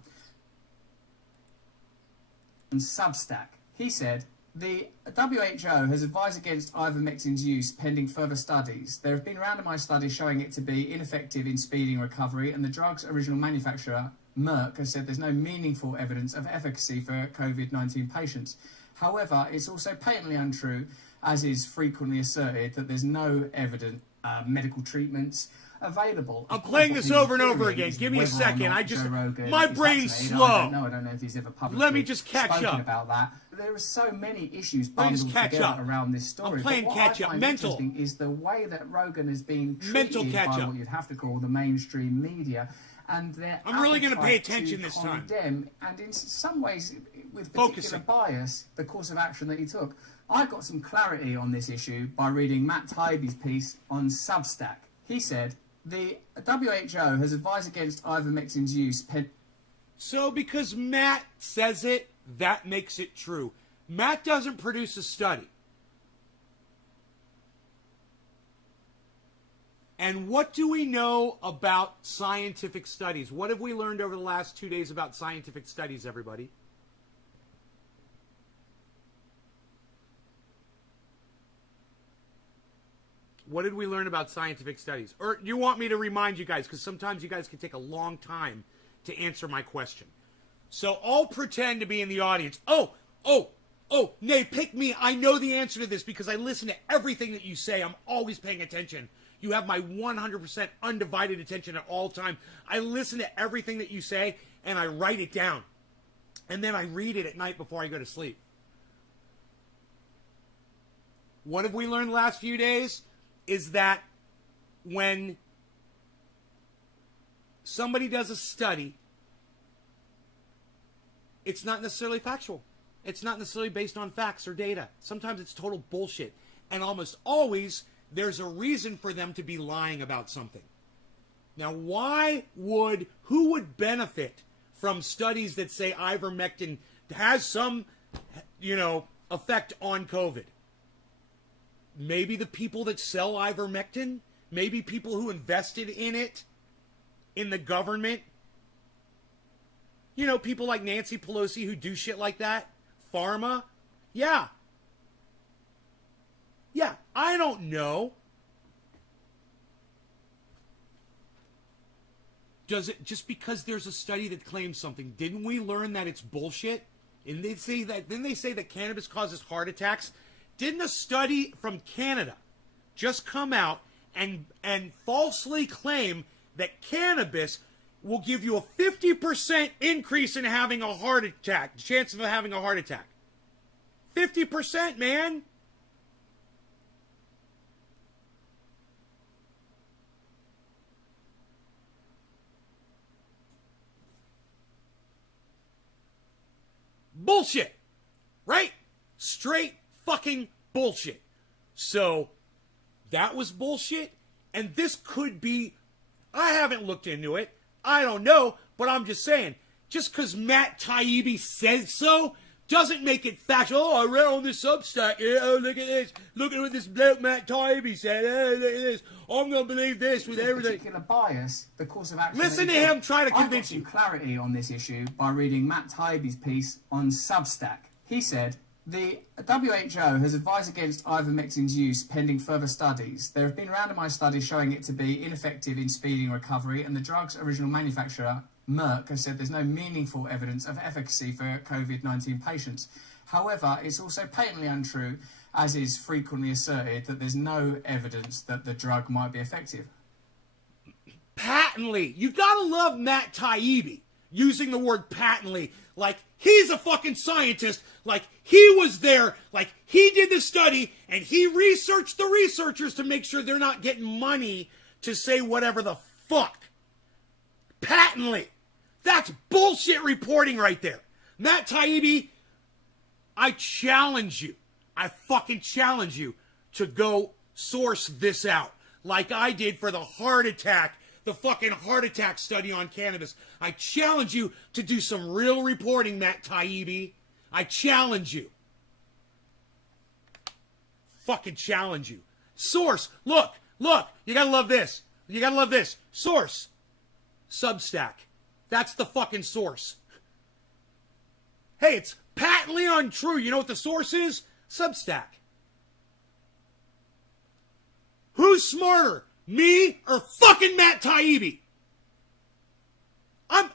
On Substack, he said, the WHO has advised against ivermectin's use pending further studies. There have been randomized studies showing it to be ineffective in speeding recovery, and the drug's original manufacturer, Merck, has said there's no meaningful evidence of efficacy for COVID-19 patients. However, it's also patently untrue, as is frequently asserted, that there's no evidence medical treatments available. I'm playing this over and over again. Give me a second. My brain's slow. I don't know if he's ever publicly Let me just catch spoken up about that. There are so many issues Let me bundled just catch together up. around this story. I'm playing but what catch I up. find Mental. interesting is the way that Rogan is being Mental treated catch by up. what you'd have to call the mainstream media. And their I'm really gonna pay appetite attention to this time. condemn, and in some ways, with particular Focusing. bias, the course of action that he took. I got some clarity on this issue by reading Matt Taibbi's piece on Substack. He said, the WHO has advised against ivermectin's use So because Matt says it, that makes it true. Matt doesn't produce a study. And what do we know about scientific studies? What have we learned over the last 2 days about scientific studies, everybody? What did we learn about scientific studies? Or you want me to remind you guys? Because sometimes you guys can take a long time to answer my question. So I'll pretend to be in the audience. Oh, Nay, pick me. I know the answer to this because I listen to everything that you say. I'm always paying attention. You have my 100% undivided attention at all time. I listen to everything that you say, and I write it down. And then I read it at night before I go to sleep. What have we learned the last few days? Is that when somebody does a study, it's not necessarily factual. It's not necessarily based on facts or data. Sometimes it's total bullshit. And almost always, there's a reason for them to be lying about something. Now, who would benefit from studies that say ivermectin has some, effect on COVID? Maybe the people that sell ivermectin, maybe people who invested in it, in the government. People like Nancy Pelosi who do shit like that. Pharma. Yeah, I don't know. Does it, just because there's a study that claims something, didn't we learn that it's bullshit? And didn't they say that cannabis causes heart attacks? Didn't a study from Canada just come out and falsely claim that cannabis will give you a 50% increase in having a heart attack, chance of having a heart attack? 50%, man. Bullshit. Right? Straight fucking bullshit. So, that was bullshit. And this could be, I haven't looked into it. I don't know. But I'm just saying, just because Matt Taibbi says so, doesn't make it factual. Oh, I read on this Substack. Oh, look at this. Look at what this bloke Matt Taibbi said. Oh, look at this. I'm going to believe this with everything. Particular bias, the course of action. Listen to him try to convince you. I got some clarity on this issue by reading Matt Taibbi's piece on Substack. He said, the WHO has advised against ivermectin's use pending further studies. There have been randomized studies showing it to be ineffective in speeding recovery, and the drug's original manufacturer, Merck, has said there's no meaningful evidence of efficacy for COVID-19 patients. However, it's also patently untrue, as is frequently asserted, that there's no evidence that the drug might be effective. Patently. You gotta love Matt Taibbi using the word patently. Like, he's a fucking scientist. Like, he was there. Like, he did the study, and he researched the researchers to make sure they're not getting money to say whatever the fuck. Patently. That's bullshit reporting right there. Matt Taibbi, I challenge you. I fucking challenge you to go source this out. Like I did for the heart attack, the fucking heart attack study on cannabis. I challenge you to do some real reporting, Matt Taibbi. I challenge you. Fucking challenge you. Source. Look. You gotta love this. You gotta love this. Source. Substack. That's the fucking source. Hey, it's patently untrue. You know what the source is? Substack. Who's smarter, me or fucking Matt Taibbi? I'm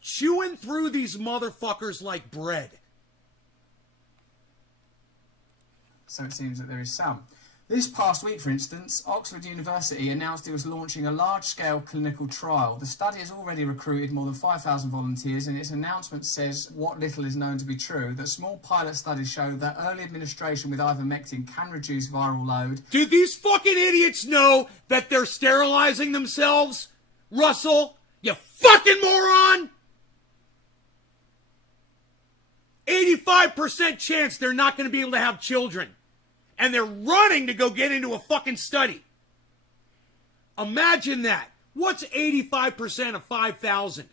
chewing through these motherfuckers like bread. So it seems that there is some. This past week, for instance, Oxford University announced it was launching a large-scale clinical trial. The study has already recruited more than 5,000 volunteers, and its announcement says what little is known to be true, that small pilot studies show that early administration with ivermectin can reduce viral load. Do these fucking idiots know that they're sterilizing themselves, Russell? You fucking moron! 85% chance they're not going to be able to have children. And they're running to go get into a fucking study. Imagine that. What's 85% of 5,000?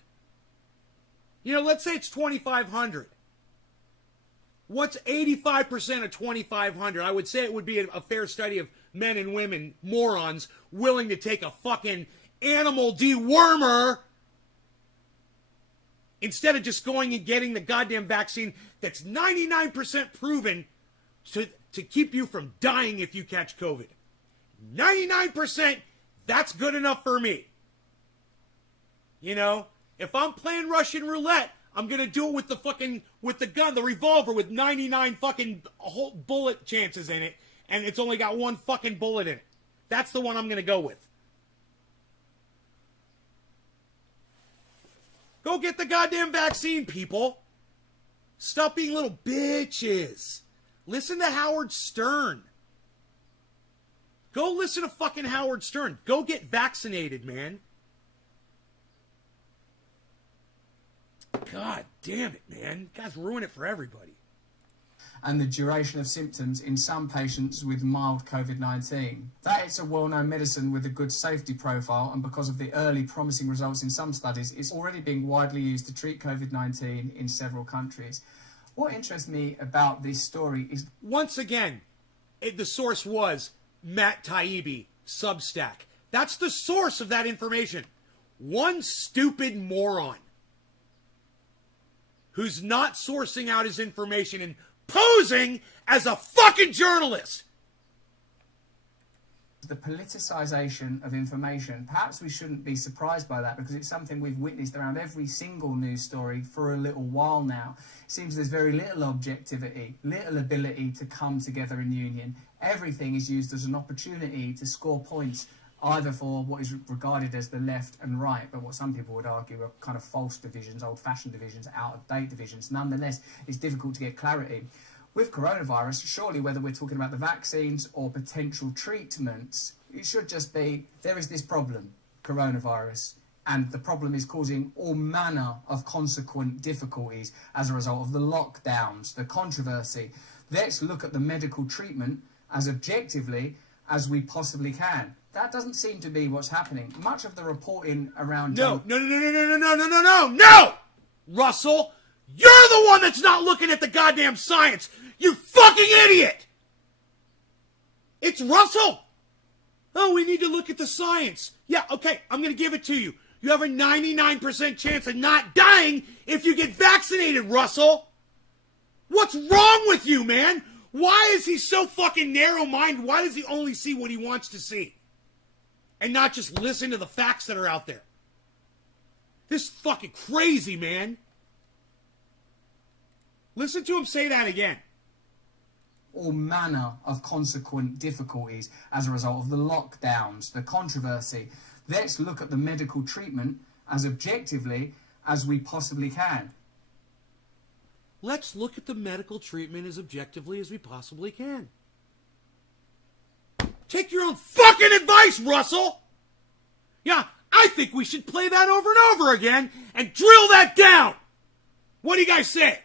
Let's say it's 2,500. What's 85% of 2,500? I would say it would be a fair study of men and women, morons, willing to take a fucking animal dewormer instead of just going and getting the goddamn vaccine that's 99% proven to keep you from dying if you catch COVID. 99%, that's good enough for me. If I'm playing Russian roulette, I'm going to do it with the gun, the revolver with 99 fucking whole bullet chances in it, and it's only got one fucking bullet in it. That's the one I'm going to go with. Go get the goddamn vaccine, people. Stop being little bitches. Listen to Howard Stern. Go listen to fucking Howard Stern. Go get vaccinated, man. God damn it, man. You guys ruin it for everybody. And the duration of symptoms in some patients with mild COVID-19. That it's a well-known medicine with a good safety profile, and because of the early promising results in some studies, it's already being widely used to treat COVID-19 in several countries. What interests me about this story is... Once again, the source was Matt Taibbi, Substack. That's the source of that information. One stupid moron who's not sourcing out his information and posing as a fucking journalist. The politicization of information. Perhaps we shouldn't be surprised by that, because it's something we've witnessed around every single news story for a little while now. It seems there's very little objectivity, little ability to come together in union. Everything is used as an opportunity to score points, either for what is regarded as the left and right, but what some people would argue are kind of false divisions, old-fashioned divisions, out-of-date divisions. Nonetheless, it's difficult to get clarity. With coronavirus, surely whether we're talking about the vaccines or potential treatments, it should just be, there is this problem, coronavirus, and the problem is causing all manner of consequent difficulties as a result of the lockdowns, the controversy. Let's look at the medical treatment as objectively as we possibly can. That doesn't seem to be what's happening. Much of the reporting around... No, Russell, you're the one that's not looking at the goddamn science. You fucking idiot. It's Russell. Oh, we need to look at the science. Yeah, okay, I'm going to give it to you. You have a 99% chance of not dying if you get vaccinated, Russell. What's wrong with you, man? Why is he so fucking narrow-minded? Why does he only see what he wants to see? And not just listen to the facts that are out there? This is fucking crazy, man. Listen to him say that again. All manner of consequent difficulties as a result of the lockdowns, the controversy. Let's look at the medical treatment as objectively as we possibly can. Let's look at the medical treatment as objectively as we possibly can. Take your own fucking advice, Russell! Yeah, I think we should play that over and over again and drill that down! What do you guys say?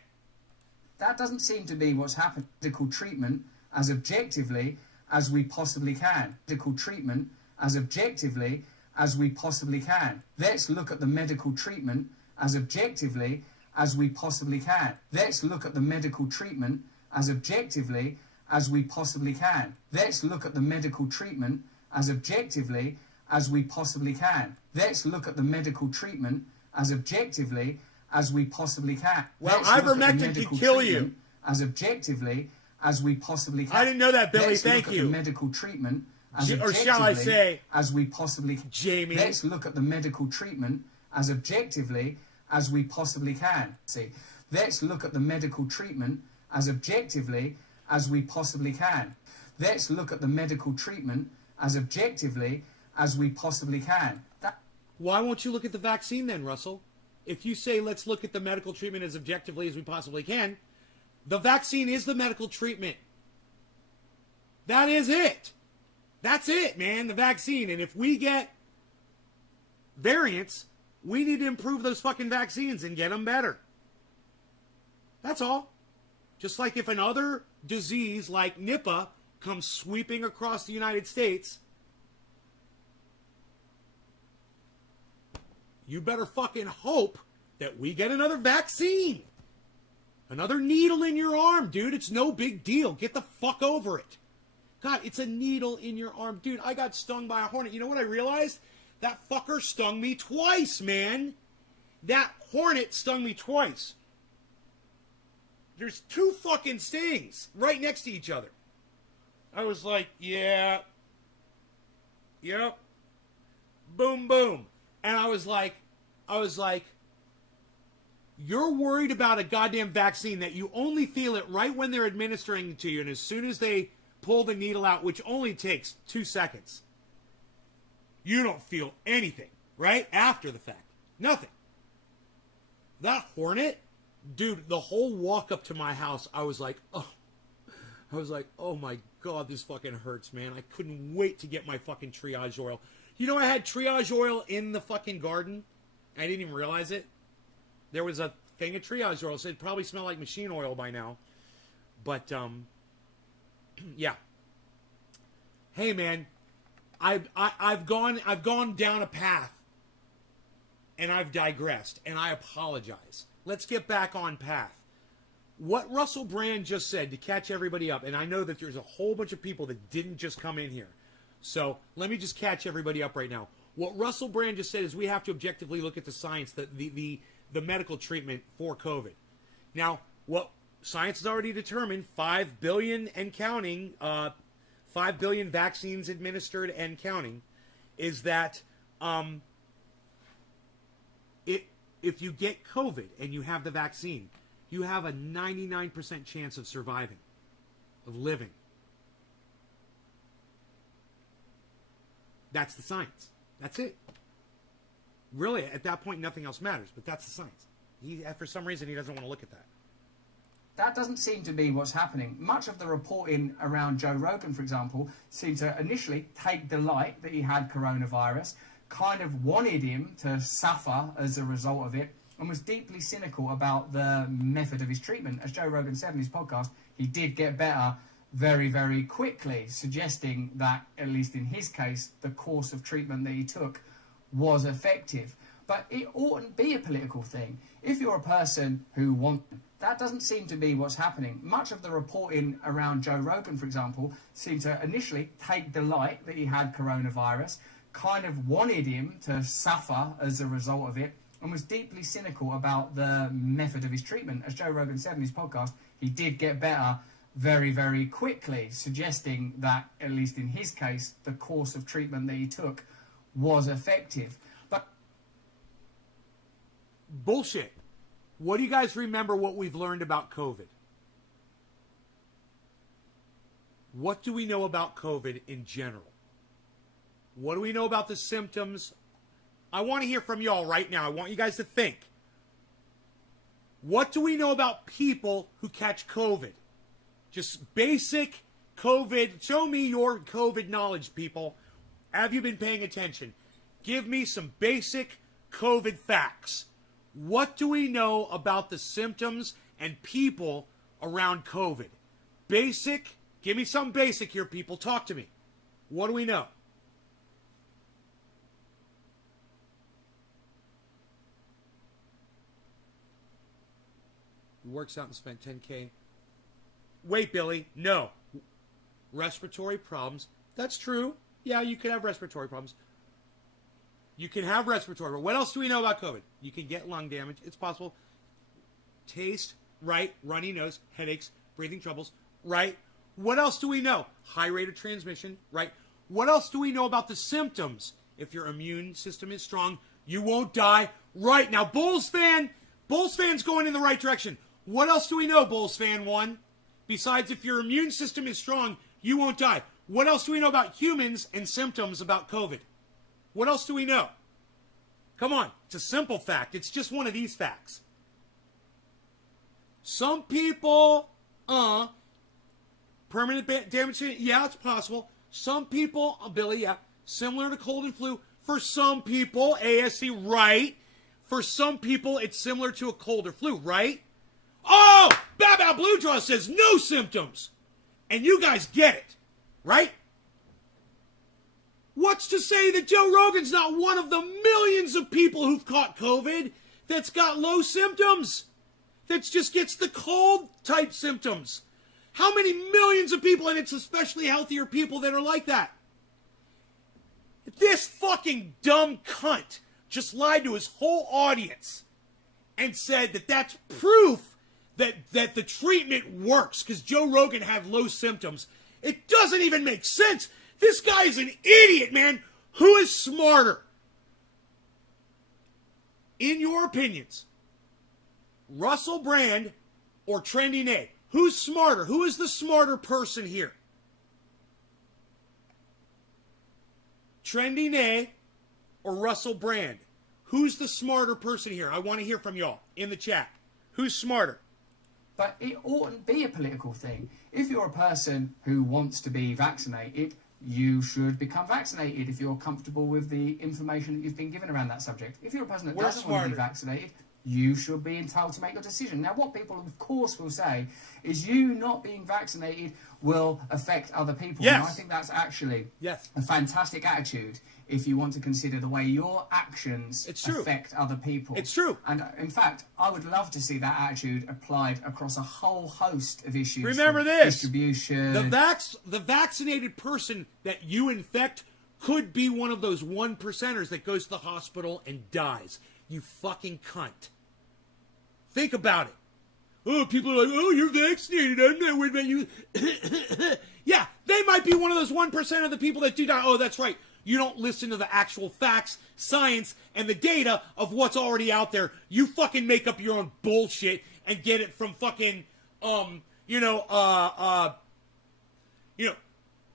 That doesn't seem to be what's happened. Medical treatment as objectively as we possibly can. Medical treatment as objectively as we possibly can. Let's look at the medical treatment as objectively as we possibly can. Let's look at the medical treatment as objectively as we possibly can. Let's look at the medical treatment as objectively as we possibly can. Let's look at the medical treatment as objectively as we possibly can. Well, Ivermectin can kill you. As objectively as we possibly can. I didn't know that, Billy. Let's Thank look you. At the medical treatment as Or shall I say, as we possibly can. Jamie. Let's look at the medical treatment as objectively as we possibly can. See, let's look at the medical treatment as objectively as we possibly can. Let's look at the medical treatment as objectively as we possibly can. Why won't you look at the vaccine then, Russell? If you say let's look at the medical treatment as objectively as we possibly can, the vaccine is the medical treatment. That is it. That's it, man, the vaccine. And if we get variants, we need to improve those fucking vaccines and get them better. That's all. Just like if another disease like Nipah comes sweeping across the United States, you better fucking hope that we get another vaccine. Another needle in your arm, dude. It's no big deal. Get the fuck over it. God, it's a needle in your arm. Dude, I got stung by a hornet. You know what I realized? That fucker stung me twice, man. That hornet stung me twice. There's two fucking stings right next to each other. I was like, yeah. Yep. Boom, boom. And I was like, You're worried about a goddamn vaccine that you only feel it right when they're administering it to you, and as soon as they pull the needle out, which only takes 2 seconds, you don't feel anything, right? After the fact. Nothing. That hornet, dude, the whole walk up to my house, I was like, oh my God, this fucking hurts, man. I couldn't wait to get my fucking triage oil. You know, I had triage oil in the fucking garden. I didn't even realize it. There was a thing of triage oil, so it probably smelled like machine oil by now. But, yeah. Hey, man, I've gone down a path, and I've digressed, and I apologize. Let's get back on path. What Russell Brand just said, to catch everybody up, and I know that there's a whole bunch of people that didn't just come in here, so let me just catch everybody up right now. What Russell Brand just said is we have to objectively look at the science, the medical treatment for COVID. Now, what science has already determined, 5 billion and counting, 5 billion vaccines administered and counting, is that if you get COVID and you have the vaccine, you have a 99% chance of surviving, of living. That's the science. That's it. Really, at that point, nothing else matters, but that's the science. For some reason, he doesn't want to look at that. That doesn't seem to be what's happening. Much of the reporting around Joe Rogan, for example, seemed to initially take delight that he had coronavirus, kind of wanted him to suffer as a result of it, and was deeply cynical about the method of his treatment. As Joe Rogan said in his podcast, he did get better very, very quickly, suggesting that, at least in his case, the course of treatment that he took was effective. But it oughtn't be a political thing. If you're a person who wants... That doesn't seem to be what's happening. Much of the reporting around Joe Rogan, for example, seemed to initially take delight that he had coronavirus, kind of wanted him to suffer as a result of it, and was deeply cynical about the method of his treatment. As Joe Rogan said in his podcast, he did get better very, very quickly, suggesting that, at least in his case, the course of treatment that he took was effective. But bullshit. What do you guys remember what we've learned about COVID? What do we know about COVID in general? What do we know about the symptoms? I want to hear from y'all right now. I want you guys to think. What do we know about people who catch COVID? Just basic COVID. Show me your COVID knowledge, people. Have you been paying attention? Give me some basic COVID facts. What do we know about the symptoms and people around COVID? Basic. Give me some basic here, people. Talk to me. What do we know? He works out and spent $10K. Wait, Billy. No. Respiratory problems. That's true. Yeah, you could have respiratory problems. You can have respiratory problems. What else do we know about COVID? You can get lung damage. It's possible. Taste, right. Runny nose, headaches, breathing troubles, right. What else do we know? High rate of transmission, right. What else do we know about the symptoms? If your immune system is strong, you won't die. Right. Now, Bulls fan's going in the right direction. What else do we know, Bulls fan 1? Besides, if your immune system is strong, you won't die. What else do we know about humans and symptoms about COVID? What else do we know? Come on. It's a simple fact. It's just one of these facts. Some people, permanent damage, yeah, it's possible. Some people, Billy, yeah, similar to cold and flu. For some people, ASC, right. For some people, it's similar to a cold or flu, right? Oh, Bow Blue Jaw says no symptoms. And you guys get it, right? What's to say that Joe Rogan's not one of the millions of people who've caught COVID that's got low symptoms? That just gets the cold type symptoms. How many millions of people, and it's especially healthier people that are like that? This fucking dumb cunt just lied to his whole audience and said that that's proof that the treatment works because Joe Rogan had low symptoms. It doesn't even make sense. This guy is an idiot, man. Who is smarter? In your opinions, Russell Brand or Trendy Nay? Who's smarter? Who is the smarter person here? Trendy Nay or Russell Brand? Who's the smarter person here? I want to hear from y'all in the chat. Who's smarter? But it oughtn't be a political thing. If you're a person who wants to be vaccinated, you should become vaccinated if you're comfortable with the information that you've been given around that subject. If you're a person that doesn't want to be vaccinated, you should be entitled to make your decision. Now, what people, of course, will say is you not being vaccinated will affect other people. Yes. And I think that's actually a fantastic attitude if you want to consider the way your actions affect other people. It's true. And in fact, I would love to see that attitude applied across a whole host of issues. Remember this. Distribution. The vaccinated person that you infect could be one of those 1%ers that goes to the hospital and dies. You fucking cunt. Think about it. Oh, people are like, oh, you're vaccinated. I'm not worried about you. Yeah, they might be one of those 1% of the people that do die. Oh, that's right. You don't listen to the actual facts, science, and the data of what's already out there. You fucking make up your own bullshit and get it from fucking,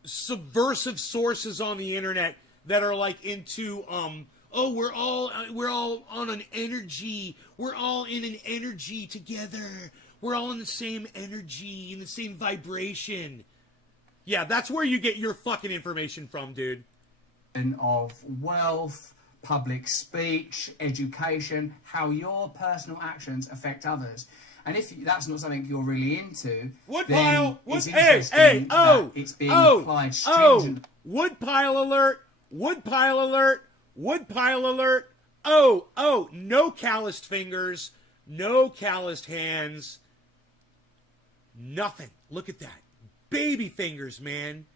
subversive sources on the internet that are like into, oh, we're all on an energy. We're all in an energy together. We're all in the same energy, in the same vibration. Yeah, that's where you get your fucking information from, dude. Of wealth, public speech, education, how your personal actions affect others. And if that's not something you're really into, Woodpile, it's interesting that it's being applied stringently. Woodpile alert, woodpile alert, woodpile alert. Oh, no calloused fingers, no calloused hands, nothing. Look at that. Baby fingers, man.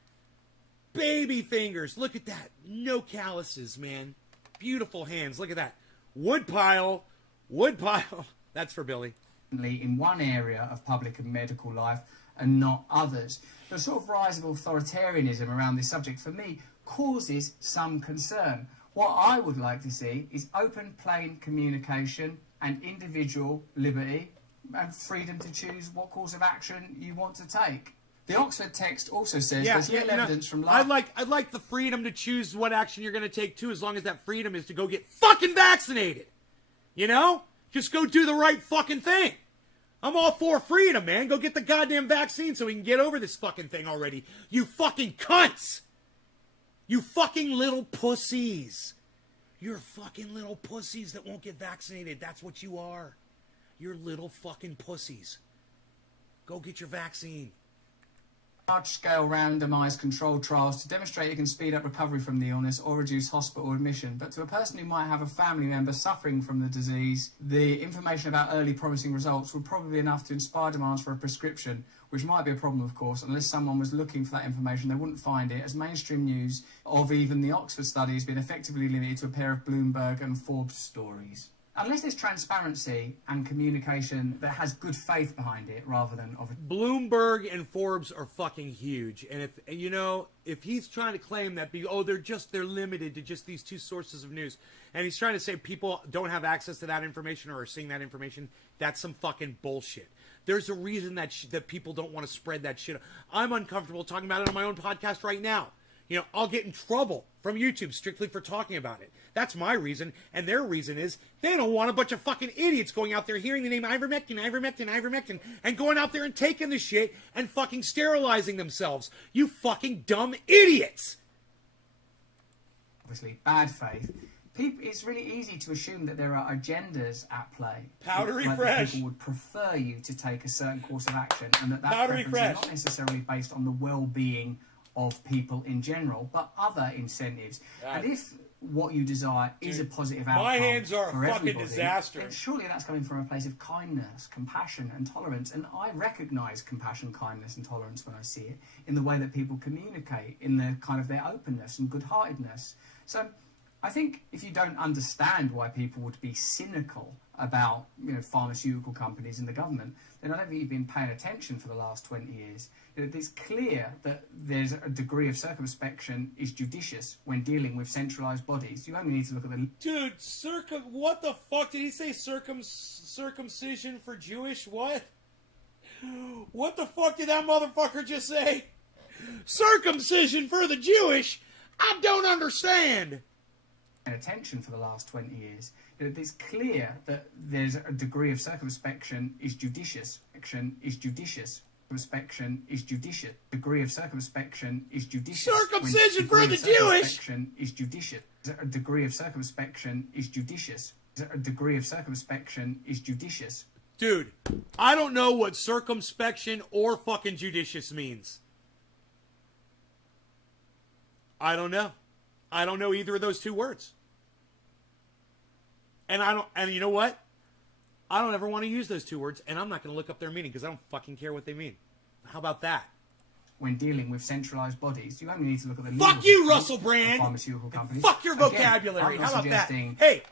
Baby fingers. Look at that. No calluses, man. Beautiful hands. Look at that. Woodpile. Woodpile. That's for Billy. In one area of public and medical life and not others. The sort of rise of authoritarianism around this subject, for me, causes some concern. What I would like to see is open, plain communication and individual liberty and freedom to choose what course of action you want to take. The Oxford text also says there's little evidence from life. I'd like the freedom to choose what action you're going to take too, as long as that freedom is to go get fucking vaccinated. You know? Just go do the right fucking thing. I'm all for freedom, man. Go get the goddamn vaccine so we can get over this fucking thing already. You fucking cunts! You fucking little pussies. You're fucking little pussies that won't get vaccinated. That's what you are. You're little fucking pussies. Go get your vaccine. Large-scale randomised controlled trials to demonstrate it can speed up recovery from the illness or reduce hospital admission. But to a person who might have a family member suffering from the disease, the information about early promising results would probably be enough to inspire demands for a prescription, which might be a problem, of course. Unless someone was looking for that information, they wouldn't find it, as mainstream news of even the Oxford study has been effectively limited to a pair of Bloomberg and Forbes stories. Unless there's transparency and communication that has good faith behind it, rather than... Bloomberg and Forbes are fucking huge. And if he's trying to claim that, they're limited to just these two sources of news, and he's trying to say people don't have access to that information or are seeing that information, that's some fucking bullshit. There's a reason that people don't want to spread that shit. I'm uncomfortable talking about it on my own podcast right now. I'll get in trouble from YouTube strictly for talking about it. That's my reason, and their reason is they don't want a bunch of fucking idiots going out there hearing the name Ivermectin, and going out there and taking the shit and fucking sterilizing themselves. You fucking dumb idiots! Obviously, bad faith. It's really easy to assume that there are agendas at play. Powdery like fresh. People would prefer you to take a certain course of action, and that Powdery preference fresh. is not necessarily based on the well-being of people in general, but other incentives. And if what you desire is a positive outcome, my hands are for a fucking everybody, disaster. then surely that's coming from a place of kindness, compassion, and tolerance. And I recognise compassion, kindness, and tolerance when I see it in the way that people communicate, in the kind of their openness and good-heartedness. So I think if you don't understand why people would be cynical about, pharmaceutical companies and the government, then I don't think you've been paying attention for the last 20 years. It's clear that there's a degree of circumspection is judicious when dealing with centralised bodies. You only need to look at the... Dude, what the fuck? Did he say circumcision for Jewish? What? What the fuck did that motherfucker just say? Circumcision for the Jewish? I don't understand. Attention for the last 20 years. It's clear that there's a degree of circumspection is judicious. Action is judicious. Circumspection is judicious. Degree of circumspection is judicious. Circumcision for the Jewish. Circumspection is judicious. A degree of circumspection is judicious. A degree of circumspection is judicious. Dude, I don't know what circumspection or fucking judicious means. I don't know. I don't know either of those two words. And you know what? I don't ever want to use those two words, and I'm not going to look up their meaning because I don't fucking care what they mean. How about that? When dealing with centralised bodies, you only need to look at the... Fuck you, Russell Brand! Pharmaceutical companies. Fuck your vocabulary. Again, how about that? Hey,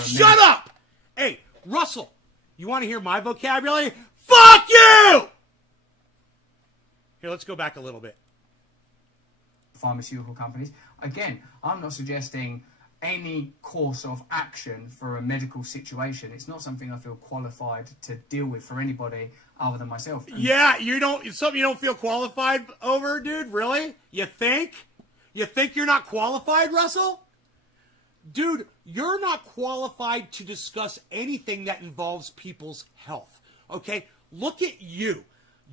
shut up! Hey, Russell, you want to hear my vocabulary? Fuck you! Here, let's go back a little bit. Pharmaceutical companies. Again, I'm not suggesting any course of action for a medical situation. It's not something I feel qualified to deal with for anybody other than myself. Yeah, something you don't feel qualified over, dude? Really? You think? You think you're not qualified, Russell? Dude, you're not qualified to discuss anything that involves people's health. Okay? Look at you.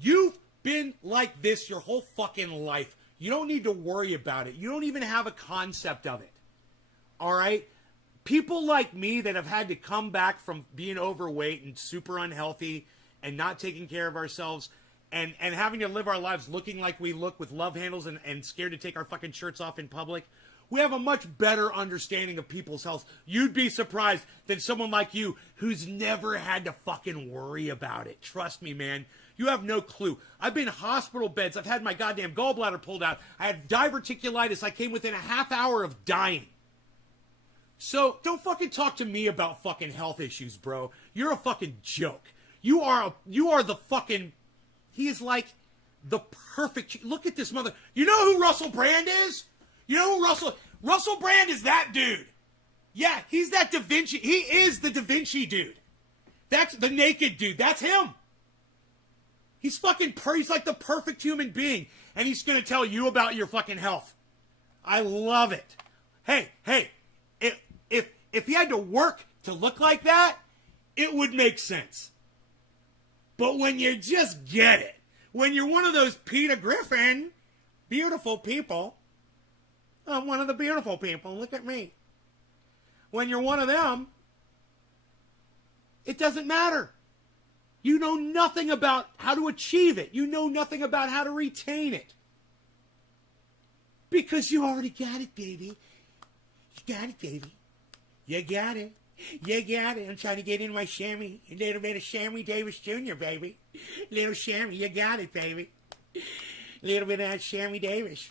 You've been like this your whole fucking life. You don't need to worry about it. You don't even have a concept of it. All right? People like me that have had to come back from being overweight and super unhealthy and not taking care of ourselves and having to live our lives looking like we look with love handles and scared to take our fucking shirts off in public, we have a much better understanding of people's health. You'd be surprised than someone like you who's never had to fucking worry about it. Trust me, man. You have no clue. I've been in hospital beds. I've had my goddamn gallbladder pulled out. I had diverticulitis. I came within a half hour of dying. So don't fucking talk to me about fucking health issues, bro. You're a fucking joke. You are the fucking... He is like the perfect... Look at this mother... You know who Russell Brand is? You know who Russell Brand is? That dude. Yeah, he's that Da Vinci. He is the Da Vinci dude. That's the naked dude. That's him. He's he's like the perfect human being. And he's going to tell you about your fucking health. I love it. Hey, if he had to work to look like that, it would make sense. But when you just get it, when you're one of those Peter Griffin, beautiful people, I'm one of the beautiful people, look at me. When you're one of them, it doesn't matter. You know nothing about how to achieve it. You know nothing about how to retain it. Because you already got it, baby. You got it, baby. You got it. You got it. I'm trying to get in my chamois. A little bit of Sammy Davis Jr., baby. Little Sammy. You got it, baby. A little bit of that Sammy Davis.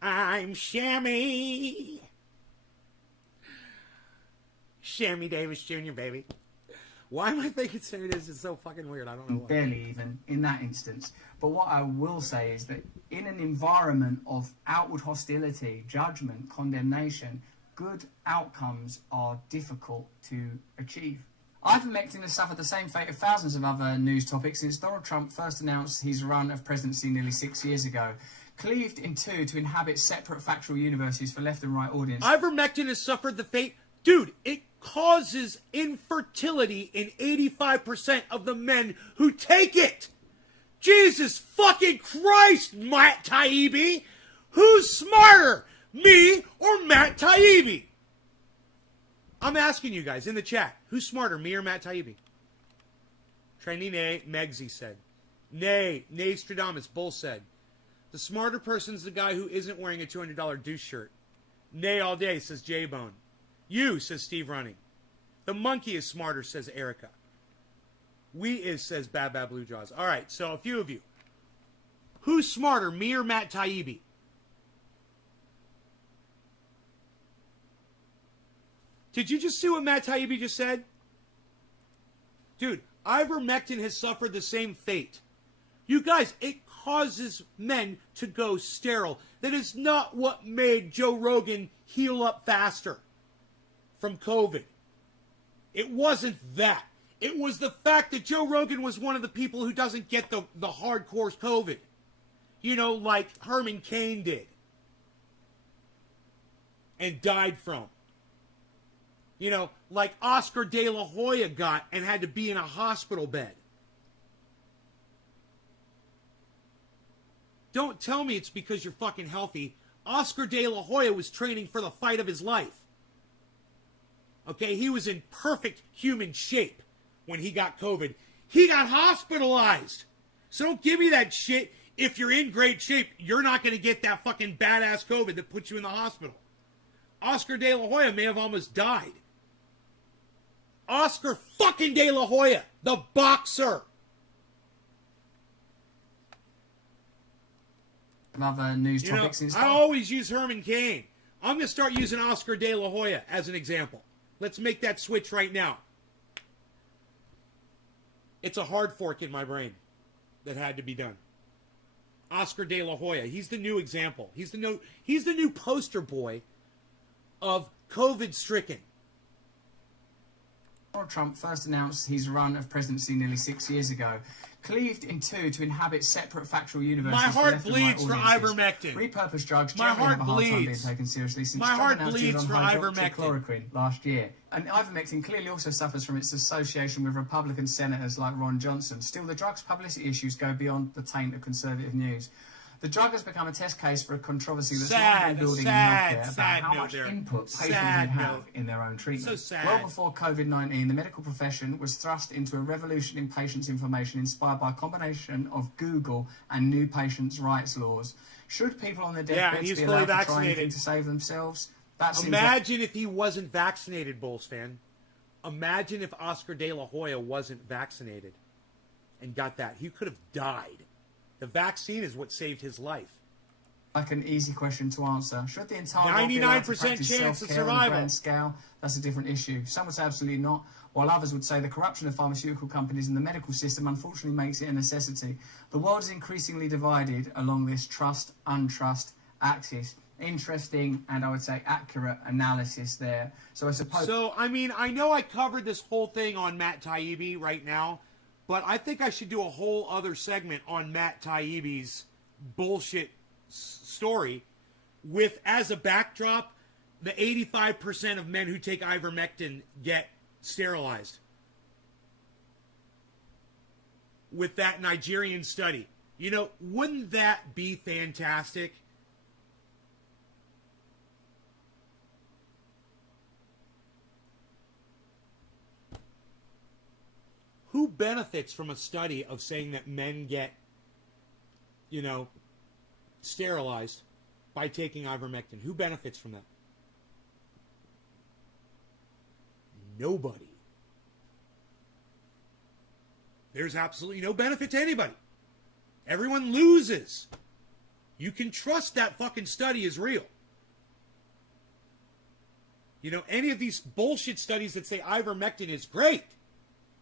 I'm Sammy. Sammy Davis Jr., baby. Why am I thinking Sammy Davis is so fucking weird? I don't know why. Barely even in that instance. But what I will say is that in an environment of outward hostility, judgment, condemnation, good outcomes are difficult to achieve. Ivermectin has suffered the same fate of thousands of other news topics since Donald Trump first announced his run of presidency nearly 6 years ago. Cleaved in two to inhabit separate factual universes for left and right audiences. Ivermectin has suffered the fate... Dude, it causes infertility in 85% of the men who take it. Jesus fucking Christ, Matt Taibbi. Who's smarter, me or Matt Taibbi? I'm asking you guys in the chat. Who's smarter, me or Matt Taibbi? Trendy nay, Megsy said. Nay, Stradamus, Bull said. The smarter person's the guy who isn't wearing a $200 douche shirt. Nay all day, says J-Bone. You, says Steve Running. The monkey is smarter, says Erica. We is, says Bad Bad Blue Jaws. All right, so a few of you. Who's smarter, me or Matt Taibbi? Did you just see what Matt Taibbi just said? Dude, ivermectin has suffered the same fate. You guys, it causes men to go sterile. That is not what made Joe Rogan heal up faster from COVID. It wasn't that. It was the fact that Joe Rogan was one of the people who doesn't get the hardcore COVID. You know, like Herman Cain did. And died from. You know, like Oscar De La Hoya got and had to be in a hospital bed. Don't tell me it's because you're fucking healthy. Oscar De La Hoya was training for the fight of his life. Okay, he was in perfect human shape when he got COVID. He got hospitalized. So don't give me that shit. If you're in great shape, you're not going to get that fucking badass COVID that puts you in the hospital. Oscar De La Hoya may have almost died. Oscar fucking De La Hoya, the boxer. Other news topics and stuff. I always use Herman Cain. I'm going to start using Oscar De La Hoya as an example. Let's make that switch right now. It's a hard fork in my brain that had to be done. Oscar De La Hoya, he's the new example. He's the new poster boy of COVID-stricken. Donald Trump first announced his run of presidency nearly 6 years ago, cleaved in two to inhabit separate factual universes. My heart bleeds for ivermectin. Repurposed drugs My heart have a hard time being bleeds. taken seriously since My Trump heart announced he was bleeds on for ivermectin. hydroxychloroquine last year. And ivermectin clearly also suffers from its association with Republican senators like Ron Johnson. Still, the drug's publicity issues go beyond the taint of conservative news. The drug has become a test case for a controversy that's long been building in healthcare about how much input patients would have in their own treatment. So sad. Well before COVID-19, the medical profession was thrust into a revolution in patients' information inspired by a combination of Google and new patients' rights laws. Should people on their deathbeds he's be fully allowed to try vaccinated. anything to save themselves? That seems Imagine if he wasn't vaccinated, Bulls fan. Imagine if Oscar De La Hoya wasn't vaccinated and got that. He could have died. The vaccine is what saved his life. like an easy question to answer. Should the entire world be allowed to 99% practice chance of self-care on a survival. grand scale? That's a different issue. Some would say absolutely not, while others would say the corruption of pharmaceutical companies and the medical system unfortunately makes it a necessity. The world is increasingly divided along this trust-untrust axis. Interesting and I would say accurate analysis there. So I suppose... So, I mean, I know I covered this whole thing on Matt Taibbi right now, but I think I should do a whole other segment on Matt Taibbi's bullshit story with, as a backdrop, the 85% of men who take ivermectin get sterilized. With that Nigerian study. You know, wouldn't that be fantastic? Who benefits from a study of saying that men get, you know, sterilized by taking ivermectin? Who benefits from that? Nobody. There's absolutely no benefit to anybody. Everyone loses. You can trust that fucking study is real. You know, any of these bullshit studies that say ivermectin is great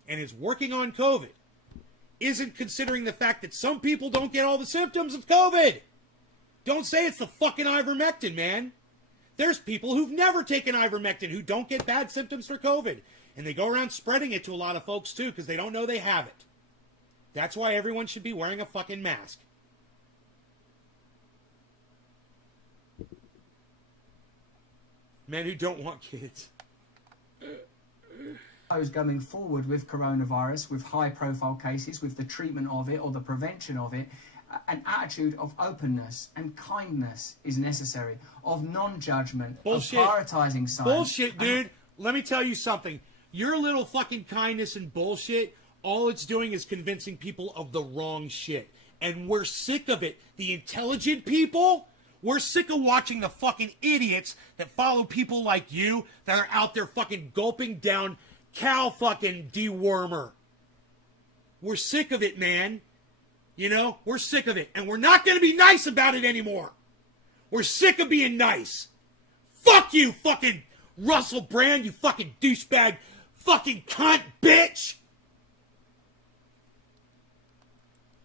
and is working on COVID isn't considering the fact that some people don't get all the symptoms of COVID. Don't say it's the fucking ivermectin, man. There's people who've never taken ivermectin who don't get bad symptoms for COVID. And they go around spreading it to a lot of folks, too, because they don't know they have it. That's why everyone should be wearing a fucking mask. Men who don't want kids. Going forward with coronavirus, with high-profile cases, with the treatment of it or the prevention of it, an attitude of openness and kindness is necessary, of non-judgment, Bullshit. of prioritizing science. Bullshit, dude. Let me tell you something. Your little fucking kindness and bullshit, all it's doing is convincing people of the wrong shit. And we're sick of it. The intelligent people, we're sick of watching the fucking idiots that follow people like you that are out there fucking gulping down cow fucking dewormer. We're sick of it, man. You know, we're sick of it. And we're not going to be nice about it anymore. We're sick of being nice. Fuck you, fucking Russell Brand, you fucking douchebag, fucking cunt, bitch.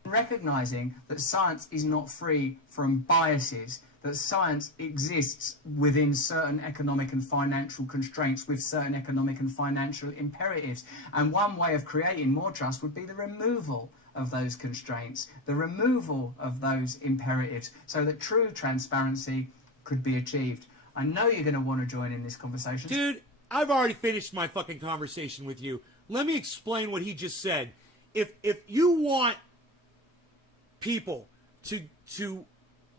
Recognizing that science is not free from biases, that science exists within certain economic and financial constraints with certain economic and financial imperatives. And one way of creating more trust would be the removal of those constraints, the removal of those imperatives, so that true transparency could be achieved. I know you're going to want to join in this conversation. Dude, I've already finished my fucking conversation with you. Let me explain what he just said. If you want people to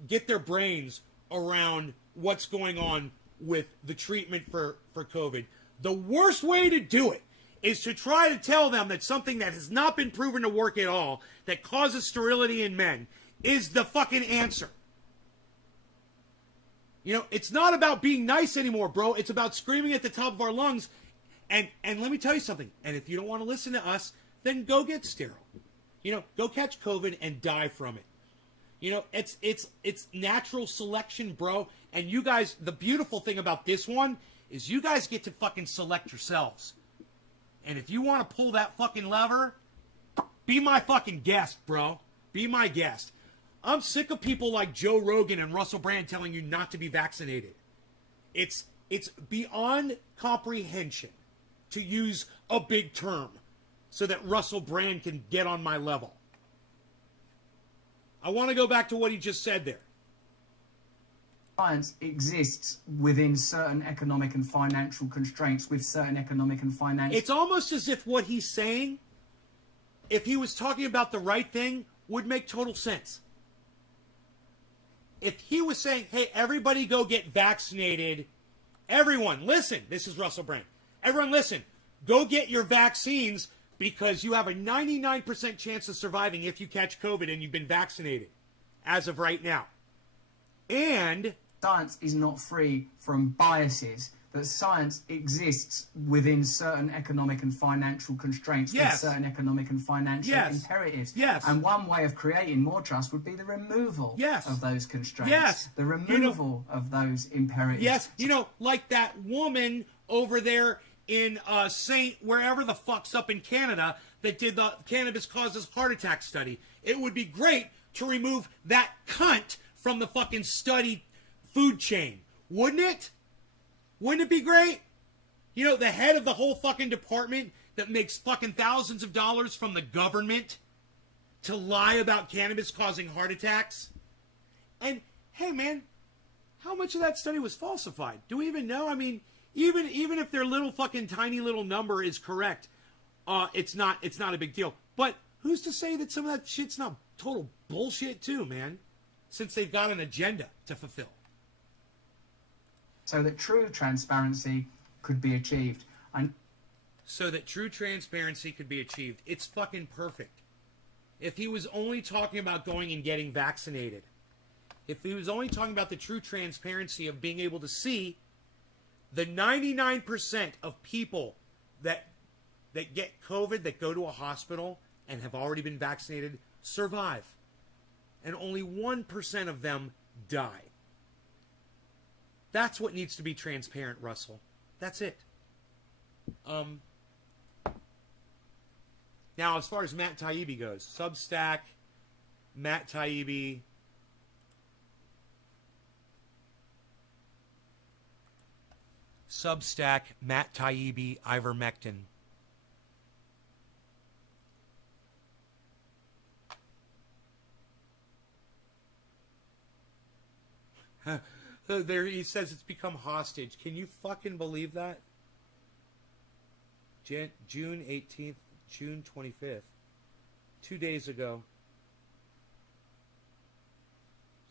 get their brains around what's going on with the treatment for COVID, the worst way to do it is to try to tell them that something that has not been proven to work at all, that causes sterility in men, is the fucking answer. You know, it's not about being nice anymore, bro. It's about screaming at the top of our lungs. And let me tell you something. And if you don't want to listen to us, then go get sterile. You know, go catch COVID and die from it. You know, it's natural selection, bro. And you guys, the beautiful thing about this one is you guys get to fucking select yourselves. And if you want to pull that fucking lever, be my fucking guest, bro. Be my guest. I'm sick of people like Joe Rogan and Russell Brand telling you not to be vaccinated. It's beyond comprehension to use a big term so that Russell Brand can get on my level. I want to go back to what he just said there. Science exists within certain economic and financial constraints with certain economic and financial... It's almost as if what he's saying, if he was talking about the right thing, would make total sense. If he was saying, hey, everybody go get vaccinated. Everyone, listen. This is Russell Brand. Everyone, listen. Go get your vaccines because you have a 99% chance of surviving if you catch COVID and you've been vaccinated as of right now. And science is not free from biases, that science exists within certain economic and financial constraints with certain economic and financial imperatives. And one way of creating more trust would be the removal of those constraints. The removal of those imperatives. Yes, you know, like that woman over there in Saint, wherever the fuck's up in Canada, that did the cannabis causes heart attack study. It would be great to remove that cunt from the fucking study food chain. Wouldn't it? Wouldn't it be great? You know, the head of the whole fucking department that makes fucking thousands of dollars from the government to lie about cannabis causing heart attacks. And, hey, man, how much of that study was falsified? Do we even know? I mean, even if their little fucking tiny little number is correct, it's not a big deal. But who's to say that some of that shit's not total bullshit too, man? Since they've got an agenda to fulfill. So that true transparency could be achieved. So that true transparency could be achieved. It's fucking perfect. If he was only talking about going and getting vaccinated, if he was only talking about the true transparency of being able to see the 99% of people that get COVID, that go to a hospital and have already been vaccinated, survive. And only 1% of them die. That's what needs to be transparent, Russell. That's it. Now, as far as Matt Taibbi goes, Substack, Matt Taibbi. Substack, Matt Taibbi, Ivermectin. There, he says it's become hostage. Can you fucking believe that? June 18th, June 25th. 2 days ago.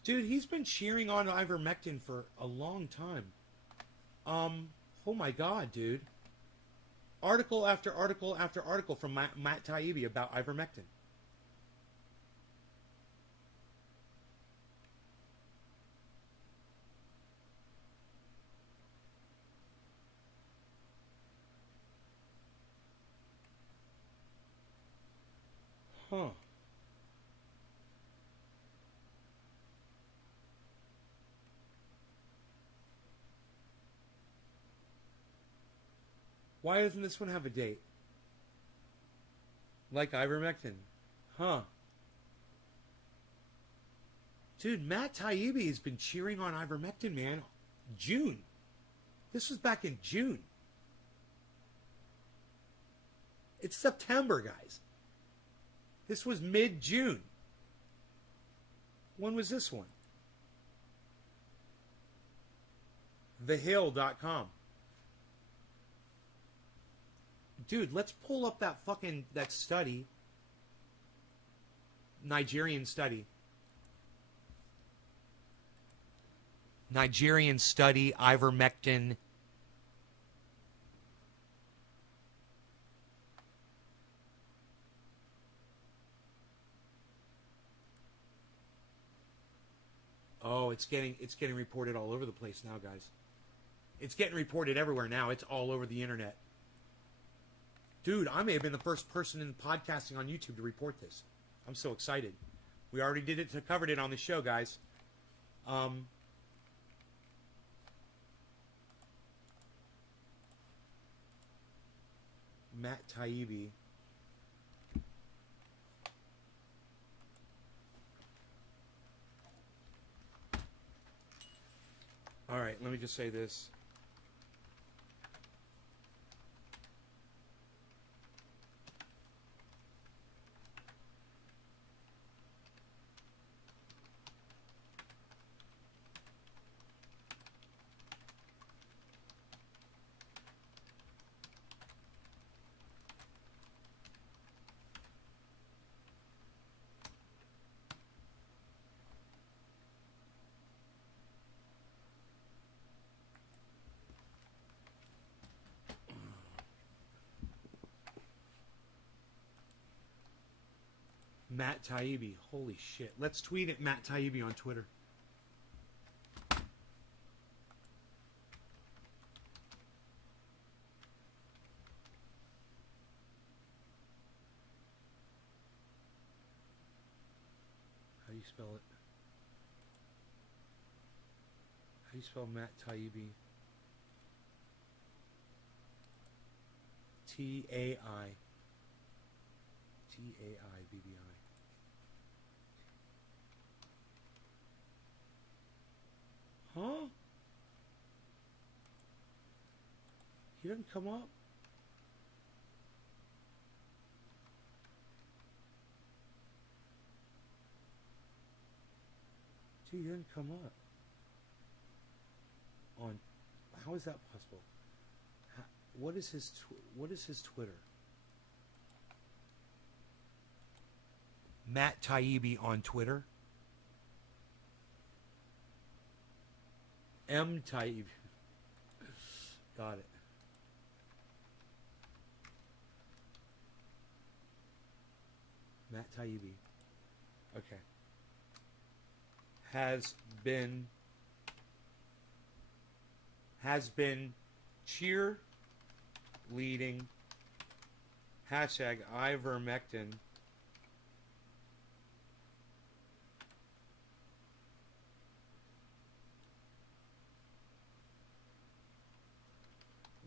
Dude, he's been cheering on Ivermectin for a long time. Oh my god, dude. Article after article after article from Matt Taibbi about Ivermectin. Huh. Why doesn't this one have a date? Like Ivermectin. Huh. Dude, Matt Taibbi has been cheering on Ivermectin, man. June. This was back in June. It's September, guys. This was mid-June. When was this one? TheHill.com. Dude, let's pull up that study. Nigerian study. Nigerian study, Ivermectin. Oh, it's getting reported all over the place now, guys. It's getting reported everywhere now. It's all over the internet. Dude, I may have been the first person in podcasting on YouTube to report this. I'm so excited. We already did it, covered it on the show, guys. Matt Taibbi. All right, let me just say this. Matt Taibbi. Holy shit. Let's tweet at Matt Taibbi on Twitter. How do you spell it? How do you spell Matt Taibbi? T-A-I. T-A-I-B-B-I. Huh? He doesn't come up? Dude, he doesn't come up. On, how is that possible? What is his Twitter? Matt Taibbi on Twitter. M. Taibbi. Got it. Matt Taibbi. Okay. Has been cheerleading hashtag Ivermectin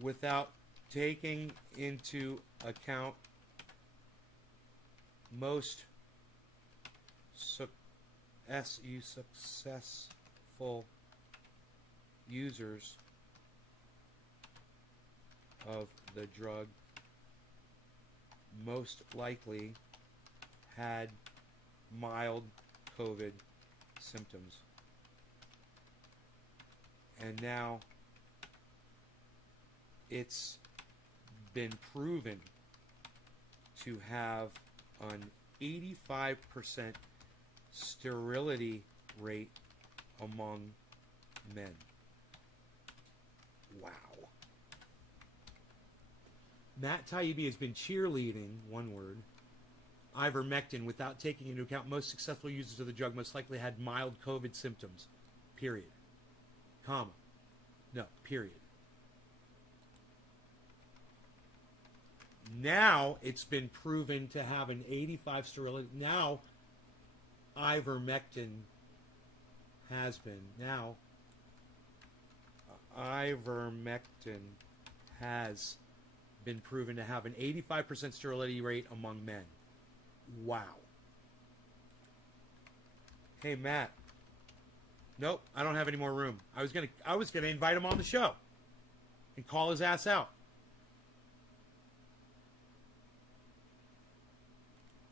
without taking into account most successful users of the drug most likely had mild COVID symptoms. And now it's been proven to have an 85% sterility rate among men. Wow. Matt Taibbi has been cheerleading, one word, Ivermectin without taking into account most successful users of the drug most likely had mild COVID symptoms. Period. Comma. No, period. Now it's been proven to have an 85 sterility. Now Ivermectin has been. Now Ivermectin has been proven to have an 85% sterility rate among men. Wow. Hey, Matt. Nope, I don't have any more room. I was gonna invite him on the show and call his ass out.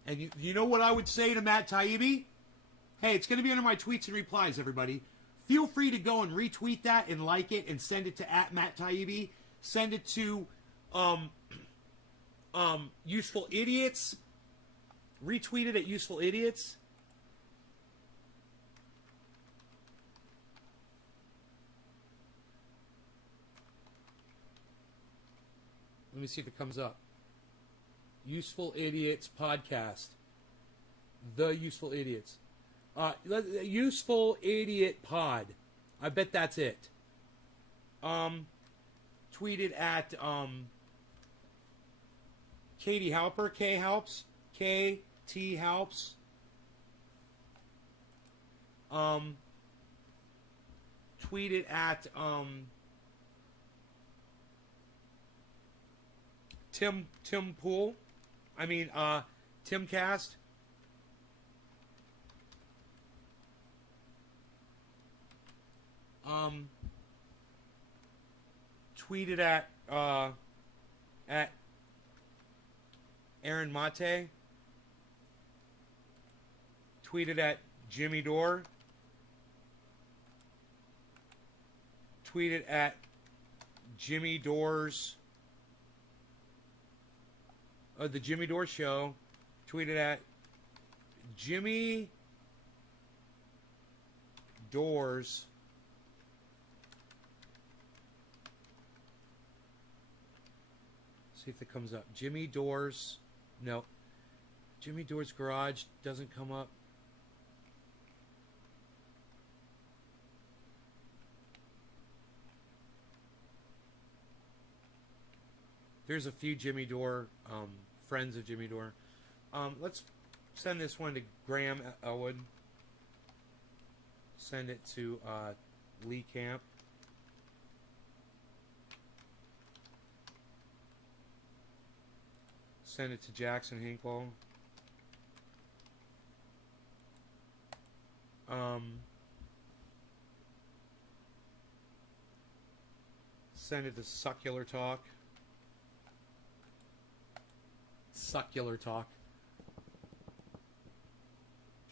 And you know what I would say to Matt Taibbi? Hey, it's going to be under my tweets and replies, everybody. Feel free to go and retweet that and like it and send it to @MattTaibbi. Send it to Useful Idiots. Retweet it at Useful Idiots. Let me see if it comes up. Useful Idiots podcast. The Useful Idiots. Useful Idiot Pod. I bet that's it. Tweeted at Katie Halper. K Helps. KT Helps. Tweeted at Tim Pool. I mean Timcast. Tweeted at Aaron Mate. Tweeted at Jimmy Dore. Tweeted at Jimmy Dore's the Jimmy Dore Show. Tweeted at Jimmy Dore's see if it comes up. Jimmy Dore's no. Jimmy Dore's Garage doesn't come up. There's a few Jimmy Dore, friends of Jimmy Dore. Let's send this one to Graham Elwood. Send it to Lee Camp. Send it to Jackson Hinkle. Send it to Succular Talk. Succular Talk.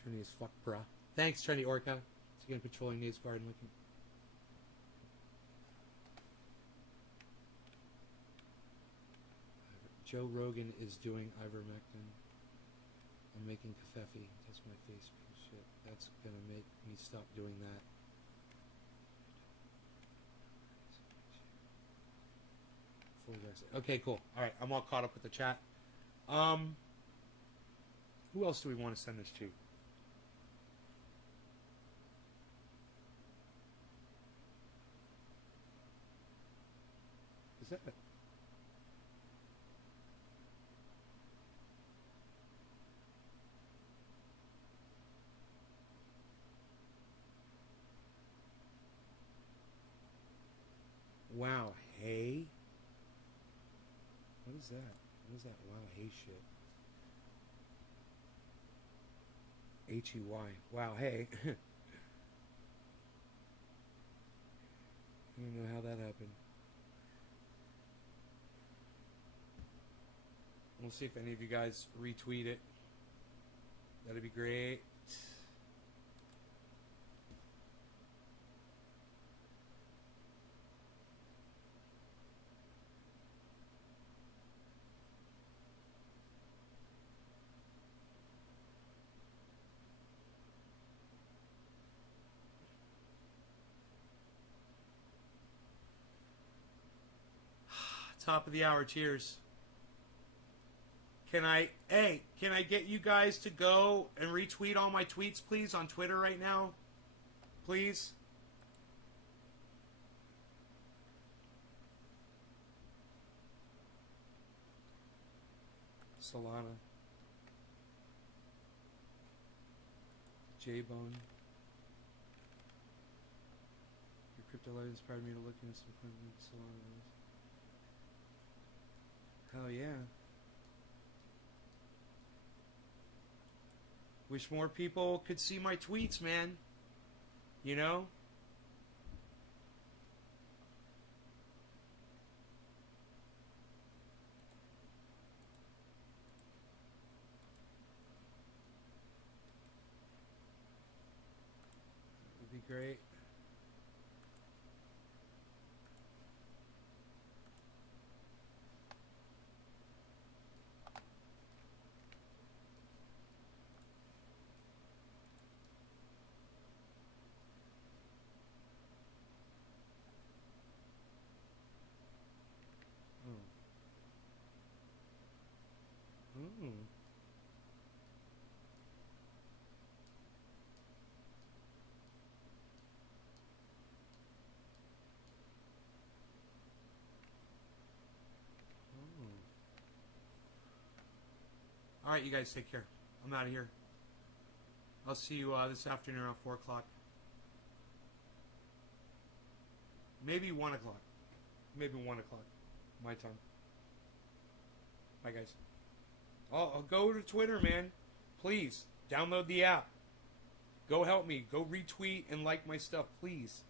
Trinity is fuck, bruh. Thanks, Trinity Orca. It's again patrolling Nate's garden looking. Joe Rogan is doing Ivermectin. I'm making kafefe. That's my face. Shit. That's gonna make me stop doing that. Okay, cool. Alright, I'm all caught up with the chat. Who else do we want to send this to? Is that it? Wow, hey? What is that? What is that? Wow, hey shit. H-E-Y. Wow, hey. I don't know how that happened. We'll see if any of you guys retweet it. That'd be great. Top of the hour, cheers. Can I get you guys to go and retweet all my tweets, please, on Twitter right now? Please? Solana. J-Bone. Your crypto life inspired me to look into some Solana. Hell yeah. Wish more people could see my tweets, man. You know? Would be great. Mm. All right, you guys take care. I'm out of here. I'll see you this afternoon around 4 o'clock. Maybe 1 o'clock. Maybe 1 o'clock. My time. Bye, guys. I'll go to Twitter, man. Please, download the app. Go help me. Go retweet and like my stuff, please.